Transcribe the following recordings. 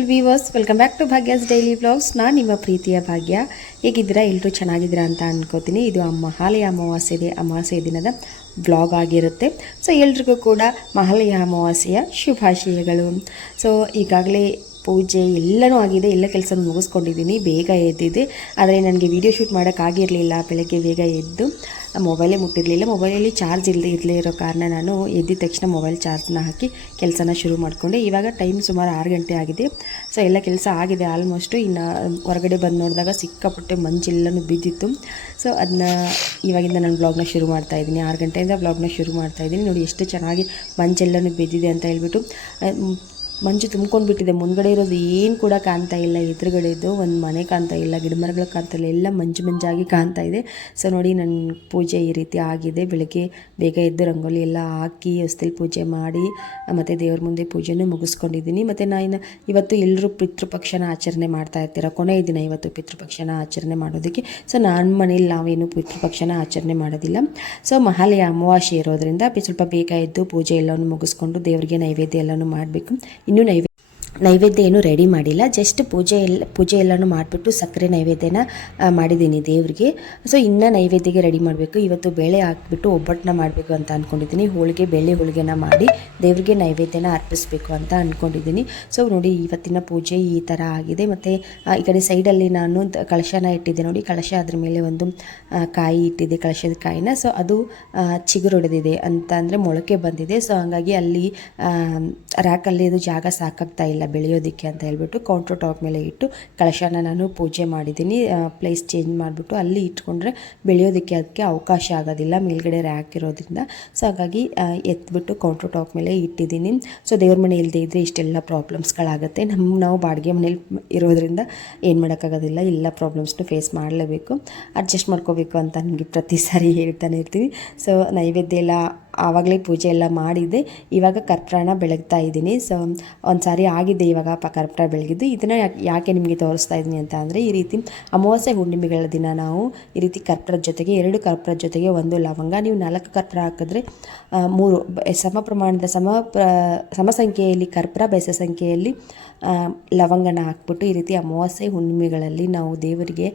Beautiful viewers welcome back to Bhagya's daily blogs ನಾನು ನಿಮ್ಮ ಪ್ರೀತಿಯ ಭಾಗ್ಯ. ಹೇಗಿದ್ದೀರಾ? ಎಲ್ಲರೂ ಚೆನ್ನಾಗಿದ್ದೀರಾ ಅಂತ ಅನ್ಕೋತೀನಿ. ಇದು ಆ ಮಹಾಲಯ ಅಮಾವಾಸ್ಯೆ ಅಮಾವಾಸ್ಯೆ ದಿನದ ಬ್ಲಾಗ್ ಆಗಿರುತ್ತೆ. ಸೊ ಎಲ್ರಿಗೂ ಕೂಡ ಮಹಾಲಯ ಅಮಾವಾಸ್ಯೆಯ ಶುಭಾಶಯಗಳು. ಸೊ ಈಗಾಗಲೇ ಪೂಜೆ ಎಲ್ಲನೂ ಆಗಿದೆ, ಎಲ್ಲ ಕೆಲಸ ಮುಗಿಸ್ಕೊಂಡಿದ್ದೀನಿ, ಬೇಗ ಎದ್ದಿದ್ದೆ. ಆದರೆ ನನಗೆ ವಿಡಿಯೋ ಶೂಟ್ ಮಾಡೋಕ್ಕಾಗಿರಲಿಲ್ಲ ಬೆಳಗ್ಗೆ ಬೇಗ ಎದ್ದು ಮೊಬೈಲೇ ಮುಟ್ಟಿರಲಿಲ್ಲ. ಮೊಬೈಲಲ್ಲಿ ಚಾರ್ಜ್ ಇಲ್ಲದೆ ಇರಲೇ ಇರೋ ಕಾರಣ ನಾನು ಎದ್ದಿದ ತಕ್ಷಣ ಮೊಬೈಲ್ ಚಾರ್ಜ್ನ ಹಾಕಿ ಕೆಲಸನ ಶುರು ಮಾಡಿಕೊಂಡೆ. ಇವಾಗ ಟೈಮ್ ಸುಮಾರು ಆರು ಗಂಟೆ ಆಗಿದೆ. ಸೊ ಎಲ್ಲ ಕೆಲಸ ಆಗಿದೆ ಆಲ್ಮೋಸ್ಟು ಇನ್ನು ಹೊರಗಡೆ ಬಂದು ನೋಡಿದಾಗ ಸಿಕ್ಕಾಪಟ್ಟೆ ಮಂಜೆಲ್ಲನೂ ಬಿದ್ದಿತ್ತು. ಸೊ ಅದನ್ನ ಇವಾಗಿಂದ ನಾನು ಬ್ಲಾಗ್ನ ಶುರು ಮಾಡ್ತಾ ಇದ್ದೀನಿ. ಆರು ಗಂಟೆಯಿಂದ ಬ್ಲಾಗ್ನ ಶುರು ಮಾಡ್ತಾ ಇದ್ದೀನಿ. ನೋಡಿ, ಎಷ್ಟು ಚೆನ್ನಾಗಿ ಮಂಜೆಲ್ಲನೂ ಬಿದ್ದಿದೆ ಅಂತ ಹೇಳ್ಬಿಟ್ಟು ಮಂಜು ತುಂಬ್ಕೊಂಡ್ಬಿಟ್ಟಿದೆ. ಮುಂದ್ಗಡೆ ಇರೋದು ಏನು ಕೂಡ ಕಾಣ್ತಾ ಇಲ್ಲ. ಎದುರುಗಡೆದು ಒಂದು ಮನೆ ಕಾಣ್ತಾ ಇಲ್ಲ. ಗಿಡಮರಗಳು ಕಾಣ್ತಾ ಇಲ್ಲ. ಎಲ್ಲ ಮಂಜು ಮಂಜಾಗಿ ಕಾಣ್ತಾ ಇದೆ. ಸೊ ನೋಡಿ ನನ್ನ ಪೂಜೆ ಈ ರೀತಿ ಆಗಿದೆ. ಬೆಳಗ್ಗೆ ಬೇಗ ಎದ್ದು ರಂಗೋಲಿ ಎಲ್ಲ ಹಾಕಿ ಹೊಸ್ತಿಲ್ ಪೂಜೆ ಮಾಡಿ, ಮತ್ತು ದೇವ್ರ ಮುಂದೆ ಪೂಜೆನೂ ಮುಗಿಸ್ಕೊಂಡಿದ್ದೀನಿ. ಮತ್ತು ನಾನು ಇವತ್ತು ಎಲ್ಲರೂ ಪಿತೃಪಕ್ಷನ ಆಚರಣೆ ಮಾಡ್ತಾ ಇರ್ತೀರ. ಕೊನೆಯ ದಿನ ಇವತ್ತು ಪಿತೃಪಕ್ಷನ ಆಚರಣೆ ಮಾಡೋದಕ್ಕೆ. ಸೊ ನನ್ನ ಮನೇಲಿ ನಾವೇನು ಪಿತೃಪಕ್ಷನ ಆಚರಣೆ ಮಾಡೋದಿಲ್ಲ. ಸೊ ಮಹಾಲಯ ಅಮಾವಾಸ್ಯೆ ಇರೋದ್ರಿಂದ ಸ್ವಲ್ಪ ಬೇಗ ಎದ್ದು ಪೂಜೆ ಎಲ್ಲವನ್ನು ಮುಗಿಸ್ಕೊಂಡು ದೇವರಿಗೆ ನೈವೇದ್ಯ ಎಲ್ಲನೂ ಮಾಡಬೇಕು. ಇನ್ನೂ ನೈವೇದ್ಯ ನೈವೇದ್ಯ ಏನು ರೆಡಿ ಮಾಡಿಲ್ಲ. ಜಸ್ಟ್ ಪೂಜೆ ಎಲ್ಲ, ಪೂಜೆ ಎಲ್ಲನೂ ಮಾಡಿಬಿಟ್ಟು ಸಕ್ಕರೆ ನೈವೇದ್ಯನ ಮಾಡಿದ್ದೀನಿ ದೇವ್ರಿಗೆ. ಸೊ ಇನ್ನು ನೈವೇದ್ಯಗೆ ರೆಡಿ ಮಾಡಬೇಕು. ಇವತ್ತು ಬೇಳೆ ಹಾಕ್ಬಿಟ್ಟು ಒಬ್ಬಟ್ಟನ್ನ ಮಾಡಬೇಕು ಅಂತ ಅಂದ್ಕೊಂಡಿದ್ದೀನಿ ಹೋಳಿಗೆ ಬೇಳೆ ಹೋಳಿಗೆನ ಮಾಡಿ ದೇವ್ರಿಗೆ ನೈವೇದ್ಯನ ಅರ್ಪಿಸ್ಬೇಕು ಅಂತ ಅಂದ್ಕೊಂಡಿದ್ದೀನಿ ಸೊ ನೋಡಿ ಇವತ್ತಿನ ಪೂಜೆ ಈ ಥರ ಆಗಿದೆ. ಮತ್ತು ಈ ಕಡೆ ಸೈಡಲ್ಲಿ ನಾನು ಕಳಶನ ಇಟ್ಟಿದ್ದೆ. ನೋಡಿ ಕಳಶ ಅದ್ರ ಮೇಲೆ ಒಂದು ಕಾಯಿ ಇಟ್ಟಿದ್ದೆ, ಕಳಶದ ಕಾಯಿನ. ಸೊ ಅದು ಚಿಗುರೊಡೆದಿದೆ ಅಂತ ಅಂದರೆ ಮೊಳಕೆ ಬಂದಿದೆ. ಸೊ ಹಂಗಾಗಿ ಅಲ್ಲಿ ರ್ಯಾಕಲ್ಲಿ ಅದು ಜಾಗ ಸಾಕಾಗ್ತಾ ಇಲ್ಲ. ಬೆಳೆಯೋದಕ್ಕೆ ಅಂತ ಹೇಳ್ಬಿಟ್ಟು ಕೌಂಟ್ರ್ ಟಾಪ್ ಮೇಲೆ ಇಟ್ಟು ಕಳಶನ ನಾನು ಪೂಜೆ ಮಾಡಿದ್ದೀನಿ. ಪ್ಲೇಸ್ ಚೇಂಜ್ ಮಾಡಿಬಿಟ್ಟು ಅಲ್ಲಿ ಇಟ್ಕೊಂಡ್ರೆ ಬೆಳೆಯೋದಕ್ಕೆ ಅದಕ್ಕೆ ಅವಕಾಶ ಆಗೋದಿಲ್ಲ. ಮೇಲ್ಗಡೆ ರ್ಯಾಕ್ ಇರೋದ್ರಿಂದ. ಸೊ ಹಾಗಾಗಿ ಎತ್ಬಿಟ್ಟು ಕೌಂಟ್ರ್ ಟಾಪ್ ಮೇಲೆ ಇಟ್ಟಿದ್ದೀನಿ. ಸೊ ದೇವ್ರ ಮನೆ ಇಲ್ಲದೆ ಇದ್ದರೆ ಇಷ್ಟೆಲ್ಲ ಪ್ರಾಬ್ಲಮ್ಸ್ಗಳಾಗುತ್ತೆ ನಮ್ಮ ನಾವು ಬಾಡಿಗೆ ಮನೇಲಿ ಇರೋದ್ರಿಂದ ಏನು ಮಾಡೋಕ್ಕಾಗೋದಿಲ್ಲ. ಎಲ್ಲ ಪ್ರಾಬ್ಲಮ್ಸ್ನು ಫೇಸ್ ಮಾಡಲೇಬೇಕು. ಅಡ್ಜಸ್ಟ್ ಮಾಡ್ಕೋಬೇಕು ಅಂತ ನನಗೆ ಪ್ರತಿ ಸಾರಿ ಹೇಳ್ತಾನೆ ಇರ್ತೀವಿ. ಸೊ ನೈವೇದ್ಯ ಎಲ್ಲ ಆವಾಗಲೇ ಪೂಜೆ ಎಲ್ಲ ಮಾಡಿದ್ದೆ ಇವಾಗ ಕರ್ಪೂರನ ಬೆಳಗ್ತಾ ಇದ್ದೀನಿ. ಸೊ ಒಂದು ಸಾರಿ ಆಗಿದೆ ಇವಾಗ ಪ ಕರ್ಪೂರ ಬೆಳಗಿದ್ದು. ಇದನ್ನು ಯಾಕೆ ನಿಮಗೆ ತೋರಿಸ್ತಾ ಇದ್ದೀನಿ ಅಂತ ಅಂದರೆ, ಈ ರೀತಿ ಅಮಾವಾಸ್ಯೆ ಹುಣ್ಣಿಮೆಗಳ ದಿನ ನಾವು ಈ ರೀತಿ ಕರ್ಪೂರದ ಜೊತೆಗೆ, ಎರಡು ಕರ್ಪೂರದ ಜೊತೆಗೆ ಒಂದು ಲವಂಗ, ನೀವು ನಾಲ್ಕು ಕರ್ಪೂರ ಹಾಕಿದ್ರೆ ಮೂರು ಸಮ ಪ್ರಮಾಣದ ಸಮ ಪ್ರ ಸಮ ಸಂಖ್ಯೆಯಲ್ಲಿ ಕರ್ಪೂರ, ಬೆಸ ಸಂಖ್ಯೆಯಲ್ಲಿ ಲವಂಗನ ಹಾಕ್ಬಿಟ್ಟು ಈ ರೀತಿ ಅಮಾವಾಸ್ಯೆ ಹುಣ್ಣಿಮೆಗಳಲ್ಲಿ ನಾವು ದೇವರಿಗೆ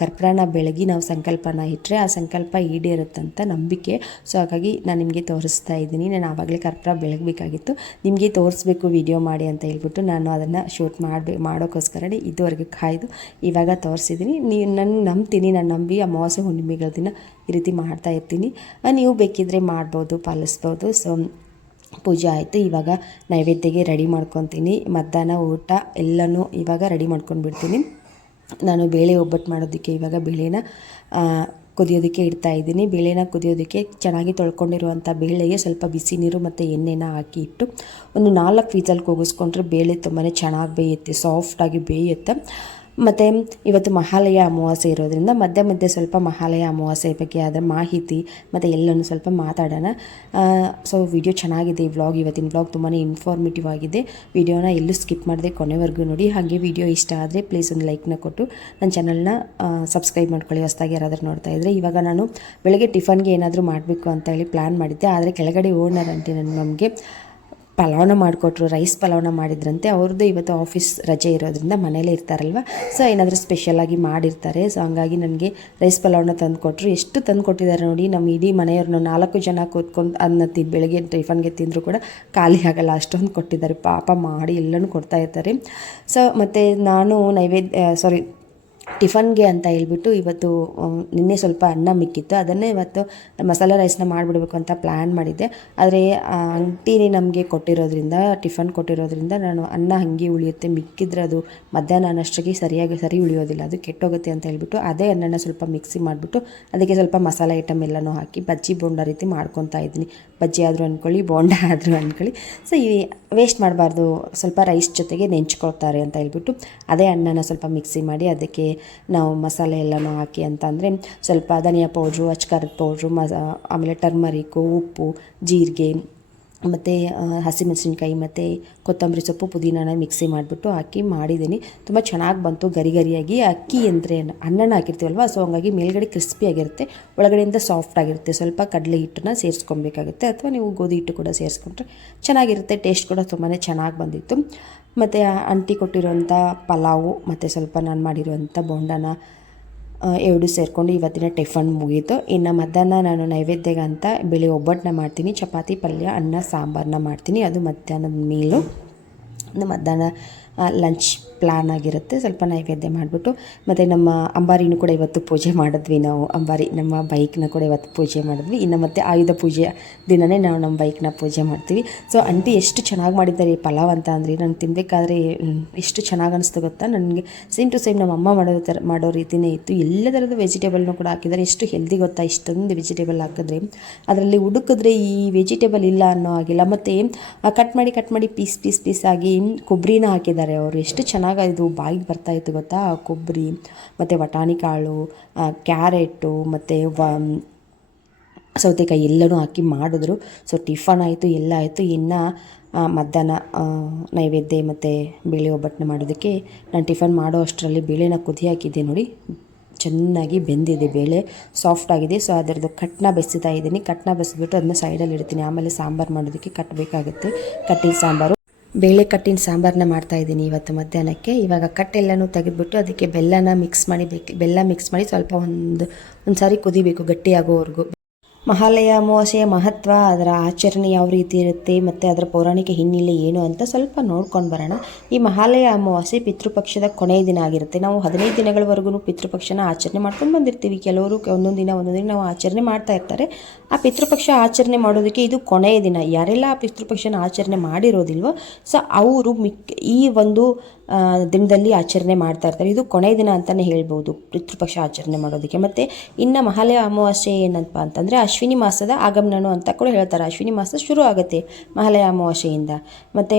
ಕರ್ಪೂರನ ಬೆಳಗಿ ನಾವು ಸಂಕಲ್ಪನ ಇಟ್ಟರೆ ಆ ಸಂಕಲ್ಪ ಈಡೇರುತ್ತಂತ ನಂಬಿಕೆ. ಸೊ ಹಾಗಾಗಿ ನಾನು ನಿಮಗೆ ತೋರಿಸ್ತಾ ಇದ್ದೀನಿ. ನಾನು ಆವಾಗಲೇ ಕರ್ಪೂರ ಬೆಳಗಬೇಕಾಗಿತ್ತು. ನಿಮಗೆ ತೋರಿಸ್ಬೇಕು ವಿಡಿಯೋ ಮಾಡಿ ಅಂತ ಹೇಳ್ಬಿಟ್ಟು ನಾನು ಅದನ್ನು ಶೂಟ್ ಮಾಡಬೇಕು ಮಾಡೋಕ್ಕೋಸ್ಕರ ಇದುವರೆಗೆ ಕಾಯ್ದು ಇವಾಗ ತೋರಿಸಿದ್ದೀನಿ. ನೀವು ನಾನು ನಂಬ್ತೀನಿ, ನಾನು ನಂಬಿ ಅಮಾವಾಸ್ಯೆ ಹುಣ್ಣಿಮೆಗಳ ದಿನ ಈ ರೀತಿ ಮಾಡ್ತಾ ಇರ್ತೀನಿ. ನೀವು ಬೇಕಿದ್ದರೆ ಮಾಡ್ಬೋದು, ಪಾಲಿಸ್ಬೋದು. ಸೊ, ಪೂಜೆ ಆಯಿತು, ಇವಾಗ ನೈವೇದ್ಯಗೆ ರೆಡಿ ಮಾಡ್ಕೊತೀನಿ. ಮಧ್ಯಾಹ್ನ ಊಟ ಎಲ್ಲನೂ ಇವಾಗ ರೆಡಿ ಮಾಡ್ಕೊಂಡು ಬಿಡ್ತೀನಿ ನಾನು ಬೇಳೆ ಒಬ್ಬಟ್ಟು ಮಾಡೋದಕ್ಕೆ ಇವಾಗ ಬೇಳೆನ ಕುದಿಯೋದಕ್ಕೆ ಇಡ್ತಾ ಇದ್ದೀನಿ. ಬೇಳೆನ ಕುದಿಯೋದಕ್ಕೆ ಚೆನ್ನಾಗಿ ತೊಳ್ಕೊಂಡಿರುವಂಥ ಬೇಳೆಗೆ ಸ್ವಲ್ಪ ಬಿಸಿ ನೀರು ಮತ್ತು ಎಣ್ಣೆನ ಹಾಕಿ ಇಟ್ಟು ಒಂದು ನಾಲ್ಕು ವೀಸಲ್ ಕೂಗಿಸ್ಕೊಂಡ್ರೆ ಬೇಳೆ ತುಂಬಾ ಚೆನ್ನಾಗಿ ಬೇಯುತ್ತೆ ಸಾಫ್ಟಾಗಿ ಬೇಯುತ್ತೆ. ಮತ್ತು ಇವತ್ತು ಮಹಾಲಯ ಅಮಾವಾಸ್ಯೆ ಇರೋದ್ರಿಂದ ಮಧ್ಯೆ ಮಧ್ಯೆ ಸ್ವಲ್ಪ ಮಹಾಲಯ ಅಮಾವಾಸ್ಯೆ ಬಗ್ಗೆ ಅದರ ಮಾಹಿತಿ, ಮತ್ತು ಎಲ್ಲನೂ ಸ್ವಲ್ಪ ಮಾತಾಡೋಣ. ಸೊ ವಿಡಿಯೋ ಚೆನ್ನಾಗಿದೆ ಈ ವ್ಲಾಗ್ ಇವತ್ತಿನ ವ್ಲಾಗ್ ತುಂಬಾ ಇನ್ಫಾರ್ಮೇಟಿವ್ ಆಗಿದೆ. ವಿಡಿಯೋನ ಎಲ್ಲೂ ಸ್ಕಿಪ್ ಮಾಡಿದೆ ಕೊನೆವರೆಗೂ ನೋಡಿ. ಹಾಗೆ ವಿಡಿಯೋ ಇಷ್ಟ ಆದರೆ ಪ್ಲೀಸ್ ಒಂದು ಲೈಕ್ನ ಕೊಟ್ಟು. ನನ್ನ ಚಾನಲ್ನ ಸಬ್ಸ್ಕ್ರೈಬ್ ಮಾಡ್ಕೊಳ್ಳಿ. ಹೊಸ್ತಾಗಿ ಯಾರಾದರೂ ನೋಡ್ತಾ ಇದ್ದರೆ ಇವಾಗ ನಾನು ಬೆಳಗ್ಗೆ ಟಿಫನ್ಗೆ ಏನಾದರೂ ಮಾಡಬೇಕು ಅಂತ ಹೇಳಿ ಪ್ಲ್ಯಾನ್ ಮಾಡಿದ್ದೆ. ಆದರೆ ಕೆಳಗಡೆ ಓನರ್ ಆಂಟಿ ನನ್ನ ನಮಗೆ ಪಲಾವ್ನ ಮಾಡಿಕೊಟ್ರು ರೈಸ್ ಪಲಾವ್ನ ಮಾಡಿದ್ರಂತೆ ಅವ್ರದ್ದು ಇವತ್ತು ಆಫೀಸ್ ರಜೆ ಇರೋದ್ರಿಂದ ಮನೇಲೇ ಇರ್ತಾರಲ್ವ? ಸೊ ಏನಾದರೂ ಸ್ಪೆಷಲಾಗಿ ಮಾಡಿರ್ತಾರೆ. ಸೊ ಹಂಗಾಗಿ ನನಗೆ ರೈಸ್ ಪಲಾವ್ನ ತಂದು ಕೊಟ್ಟರು ಎಷ್ಟು ತಂದು ಕೊಟ್ಟಿದ್ದಾರೆ ನೋಡಿ ನಮ್ಮ ಇಡೀ ಮನೆಯವ್ರನ್ನ ನಾಲ್ಕು ಜನ ಕೂತ್ಕೊಂಡು ಅದನ್ನ ತಿಂದು ಬೆಳಗ್ಗೆ ಟಿಫನ್ಗೆ ತಿಂದರೂ ಕೂಡ ಖಾಲಿ ಆಗಲ್ಲ. ಅಷ್ಟೊಂದು ಕೊಟ್ಟಿದ್ದಾರೆ. ಪಾಪ ಮಾಡಿ ಎಲ್ಲನೂ ಕೊಡ್ತಾ ಇರ್ತಾರೆ. ಸೊ ಮತ್ತು ನಾನು ನೈವೇದ್ಯ ಸಾರಿ ಟಿಫನ್ಗೆ ಅಂತ ಹೇಳ್ಬಿಟ್ಟು ಇವತ್ತು ನಿನ್ನೆ ಸ್ವಲ್ಪ ಅನ್ನ ಮಿಕ್ಕಿತ್ತು. ಅದನ್ನೇ ಇವತ್ತು ಮಸಾಲೆ ರೈಸ್ನ ಮಾಡಿಬಿಡ್ಬೇಕು ಅಂತ ಪ್ಲ್ಯಾನ್ ಮಾಡಿದ್ದೆ. ಆದರೆ ಅಂಟಿನೇ ನಮಗೆ ಕೊಟ್ಟಿರೋದ್ರಿಂದ, ಟಿಫನ್ ಕೊಟ್ಟಿರೋದ್ರಿಂದ ನಾನು ಅನ್ನ ಹಾಗೆ ಉಳಿಯುತ್ತೆ. ಮಿಕ್ಕಿದ್ರೆ ಅದು ಮಧ್ಯಾಹ್ನ ಅನ್ನಷ್ಟಕ್ಕೆ ಸರಿಯಾಗಿ ಸರಿ ಉಳಿಯೋದಿಲ್ಲ. ಅದು ಕೆಟ್ಟೋಗುತ್ತೆ ಅಂತ ಹೇಳ್ಬಿಟ್ಟು ಅದೇ ಅನ್ನನ ಸ್ವಲ್ಪ ಮಿಕ್ಸಿ ಮಾಡಿಬಿಟ್ಟು ಅದಕ್ಕೆ ಸ್ವಲ್ಪ ಮಸಾಲೆ ಐಟಮ್ ಎಲ್ಲನೂ ಹಾಕಿ ಬಜ್ಜಿ ಬೋಂಡ ರೀತಿ ಮಾಡ್ಕೊತಾ ಇದ್ದೀನಿ. ಬಜ್ಜಿ ಆದರೂ ಅಂದ್ಕೊಳ್ಳಿ ಬೋಂಡ ಆದರೂ ಅಂದ್ಕೊಳ್ಳಿ ಸೊ, ಈ ವೇಸ್ಟ್ ಮಾಡಬಾರ್ದು. ಸ್ವಲ್ಪ ರೈಸ್ ಜೊತೆಗೆ ನೆಂಚ್ಕೊಳ್ತಾರೆ ಅಂತ ಹೇಳ್ಬಿಟ್ಟು ಅದೇ ಅನ್ನನ ಸ್ವಲ್ಪ ಮಿಕ್ಸಿ ಮಾಡಿ ಅದಕ್ಕೆ ನಾವು ಮಸಾಲೆ ಎಲ್ಲನೂ ಹಾಕಿ ಅಂತಂದರೆ ಸ್ವಲ್ಪ ಧನಿಯಾ ಪೌಡ್ರು ಅಚ್ಕಾರದ ಪೌಡ್ರು, ಮಸ ಆಮೇಲೆ ಟರ್ಮರಿಕು, ಉಪ್ಪು, ಜೀರಿಗೆ ಮತ್ತು ಹಸಿಮೆಣಸಿನ್ಕಾಯಿ ಮತ್ತು ಕೊತ್ತಂಬರಿ ಸೊಪ್ಪು ಪುದೀನಾನ ಮಿಕ್ಸಿ ಮಾಡಿಬಿಟ್ಟು ಹಾಕಿ ಮಾಡಿದ್ದೀನಿ. ತುಂಬ ಚೆನ್ನಾಗಿ ಬಂತು ಗರಿ ಗರಿಯಾಗಿ ಅಕ್ಕಿ ಅಂದರೆ ಅನ್ನನ ಹಾಕಿರ್ತೀವಲ್ವ ಸೊ ಹಂಗಾಗಿ ಮೇಲ್ಗಡೆ ಕ್ರಿಸ್ಪಿಯಾಗಿರುತ್ತೆ ಒಳಗಡೆಯಿಂದ ಸಾಫ್ಟ್ ಆಗಿರುತ್ತೆ. ಸ್ವಲ್ಪ ಕಡಲೆ ಹಿಟ್ಟನ್ನ ಸೇರಿಸ್ಕೊಬೇಕಾಗುತ್ತೆ ಅಥವಾ ನೀವು ಗೋಧಿ ಹಿಟ್ಟು ಕೂಡ ಸೇರಿಸ್ಕೊಂಡ್ರೆ ಚೆನ್ನಾಗಿರುತ್ತೆ ಟೇಸ್ಟ್ ಕೂಡ ತುಂಬಾ ಚೆನ್ನಾಗಿ ಬಂದಿತ್ತು. ಮತ್ತು ಅಂಟಿ ಕೊಟ್ಟಿರುವಂಥ ಪಲಾವು, ಮತ್ತು ಸ್ವಲ್ಪ ನಾನು ಮಾಡಿರುವಂಥ ಬೋಂಡನ ಎರಡು ಸೇರಿಕೊಂಡು ಇವತ್ತಿನ ಟಿಫನ್ ಮುಗೀತು. ಇನ್ನು ಮಧ್ಯಾಹ್ನ ನಾನು ನೈವೇದ್ಯಗೆ ಅಂತ ಬೆಳೆ ಒಬ್ಬಟ್ಟನ್ನ ಮಾಡ್ತೀನಿ. ಚಪಾತಿ, ಪಲ್ಯ, ಅನ್ನ ಸಾಂಬಾರನ್ನ ಮಾಡ್ತೀನಿ. ಅದು ಮಧ್ಯಾಹ್ನದ ಮೀಲು ಮಧ್ಯಾಹ್ನ ಲಂಚ್ ಪ್ಲ್ಯಾನ್ ಆಗಿರುತ್ತೆ. ಸ್ವಲ್ಪ ನೈವೇದ್ಯ ಮಾಡಿಬಿಟ್ಟು, ಮತ್ತು ನಮ್ಮ ಅಂಬಾರಿನೂ ಕೂಡ ಇವತ್ತು ಪೂಜೆ ಮಾಡಿದ್ವಿ ನಾವು. ಅಂಬಾರಿ ನಮ್ಮ ಬೈಕ್ನ ಕೂಡ ಇವತ್ತು ಪೂಜೆ ಮಾಡಿದ್ವಿ. ಇನ್ನು ಮತ್ತೆ ಆಯುಧ ಪೂಜೆ ದಿನವೇ ನಾವು ನಮ್ಮ ಬೈಕ್ನ ಪೂಜೆ ಮಾಡ್ತೀವಿ. ಸೊ ಅಂಟಿ ಎಷ್ಟು ಚೆನ್ನಾಗಿ ಮಾಡಿದ್ದಾರೆ ಈ ಪಲಾವ್ ಅಂತ ಅಂದರೆ ನಾನು ತಿನ್ನಬೇಕಾದ್ರೆ ಎಷ್ಟು ಚೆನ್ನಾಗಿ ಅನಿಸ್ತು ಗೊತ್ತಾ? ನನಗೆ ಸೇಮ್ ಟು ಸೇಮ್ ನಮ್ಮ ಅಮ್ಮ ಮಾಡೋ ಥರ, ಮಾಡೋ ರೀತಿಯೇ ಇತ್ತು. ಎಲ್ಲ ಥರದ ವೆಜಿಟೇಬಲ್ನೂ ಕೂಡ ಹಾಕಿದ್ದಾರೆ. ಎಷ್ಟು ಹೆಲ್ದಿ ಗೊತ್ತಾ? ಇಷ್ಟೊಂದು ವೆಜಿಟೇಬಲ್ ಹಾಕಿದ್ರೆ. ಅದರಲ್ಲಿ ಹುಡುಕಿದ್ರೆ ಈ ವೆಜಿಟೇಬಲ್ ಇಲ್ಲ ಅನ್ನೋ ಆಗಿಲ್ಲ ಮತ್ತು ಕಟ್ ಮಾಡಿ ಕಟ್ ಮಾಡಿ ಪೀಸ್ ಪೀಸ್ ಪೀಸ್ ಆಗಿ ಕೊಬ್ಬರಿನ ಹಾಕಿದ್ದಾರೆ ಅವರು. ಎಷ್ಟು ಚೆನ್ನಾಗಿ ಇದು ಬಾಯಿಗೆ ಬರ್ತಾ ಇತ್ತು ಗೊತ್ತಾ? ಕೊಬ್ಬರಿ, ಮತ್ತು ವಟಾಣಿ ಕಾಳು ಕ್ಯಾರೆಟು, ಮತ್ತು ವ ಸೌತೆಕಾಯಿ ಎಲ್ಲನೂ ಹಾಕಿ ಮಾಡಿದ್ರು. ಸೊ, ಟಿಫನ್ ಆಯಿತು, ಎಲ್ಲ ಆಯಿತು. ಇನ್ನು ಮಧ್ಯಾಹ್ನ ನೈವೇದ್ಯ ಮತ್ತು ಬೇಳೆ ಒಬ್ಬಟ್ಟನ್ನ ಮಾಡೋದಕ್ಕೆ ನಾನು ಟಿಫನ್ ಮಾಡೋ ಅಷ್ಟರಲ್ಲಿ ಬೇಳೆನ ಕುದಿ ಹಾಕಿದ್ದೆ ನೋಡಿ. ಚೆನ್ನಾಗಿ ಬೆಂದಿದೆ ಬೇಳೆ. ಸಾಫ್ಟ್ ಆಗಿದೆ. ಸೊ, ಅದರದ್ದು ಕಟ್ನ ಬೆಸಿತಾ ಇದ್ದೀನಿ. ಕಟ್ನ ಬೆಸ್ಬಿಟ್ಟು ಅದನ್ನ ಸೈಡಲ್ಲಿ ಇಡ್ತೀನಿ. ಆಮೇಲೆ ಸಾಂಬಾರು ಮಾಡೋದಕ್ಕೆ ಕಟ್ಟಬೇಕಾಗುತ್ತೆ ಕಟ್ಟಿ ಸಾಂಬಾರು. ಬೇಳೆ ಕಟ್ಟಿನ ಸಾಂಬಾರನ್ನ ಮಾಡ್ತಾ ಇದ್ದೀನಿ ಇವತ್ತು ಮಧ್ಯಾಹ್ನಕ್ಕೆ. ಇವಾಗ ಕಟ್ಟೆಲ್ಲನೂ ತೆಗೆದುಬಿಟ್ಟು ಅದಕ್ಕೆ ಬೆಲ್ಲನ ಮಿಕ್ಸ್ ಮಾಡಿ ಬೆಲ್ಲ ಮಿಕ್ಸ್ ಮಾಡಿ ಸ್ವಲ್ಪ ಒಂದು ಒಂದು ಸಾರಿ ಕುದಿಬೇಕು ಗಟ್ಟಿಯಾಗೋವರೆಗೂ. ಮಹಾಲಯ ಅಮಾವಾಸ್ಯೆಯ ಮಹತ್ವ, ಅದರ ಆಚರಣೆ ಯಾವ ರೀತಿ ಇರುತ್ತೆ, ಮತ್ತು ಅದರ ಪೌರಾಣಿಕ ಹಿನ್ನೆಲೆ ಏನು ಅಂತ ಸ್ವಲ್ಪ ನೋಡ್ಕೊಂಡು ಬರೋಣ. ಈ ಮಹಾಲಯ, ಅಮಾವಾಸ್ಯೆ ಪಿತೃಪಕ್ಷದ ಕೊನೆಯ ದಿನ ಆಗಿರುತ್ತೆ. ನಾವು ಹದಿನೈದು ದಿನಗಳವರೆಗೂ ಪಿತೃಪಕ್ಷನ ಆಚರಣೆ ಮಾಡ್ಕೊಂಡು ಬಂದಿರ್ತೀವಿ. ಕೆಲವರು ಒಂದೊಂದು ದಿನ ಒಂದೊಂದು ದಿನ ನಾವು ಆಚರಣೆ ಮಾಡ್ತಾ ಇರ್ತಾರೆ. ಆ ಪಿತೃಪಕ್ಷ ಆಚರಣೆ ಮಾಡೋದಕ್ಕೆ ಇದು ಕೊನೆಯ ದಿನ. ಯಾರೆಲ್ಲ ಆ ಪಿತೃಪಕ್ಷನ ಆಚರಣೆ ಮಾಡಿರೋದಿಲ್ವೋ, ಸೊ ಅವರು ಮಿಕ್ ಈ ಒಂದು ದಿನದಲ್ಲಿ ಆಚರಣೆ ಮಾಡ್ತಾ ಇರ್ತಾರೆ. ಇದು ಕೊನೆ ದಿನ ಅಂತಲೇ ಹೇಳ್ಬೋದು. ಪಿತೃಪಕ್ಷ ಆಚರಣೆ ಮಾಡೋದಕ್ಕೆ. ಮತ್ತು ಇನ್ನು ಮಹಾಲಯ ಅಮಾವಾಸ್ಯೆ ಏನಪ್ಪ ಅಂತಂದರೆ ಅಶ್ವಿನಿ ಮಾಸದ ಆಗಮನನು ಅಂತ ಕೂಡ ಹೇಳ್ತಾರೆ. ಅಶ್ವಿನಿ ಮಾಸ ಶುರು ಆಗುತ್ತೆ ಮಹಾಲಯ ಅಮಾವಾಸ್ಯೆಯಿಂದ. ಮತ್ತು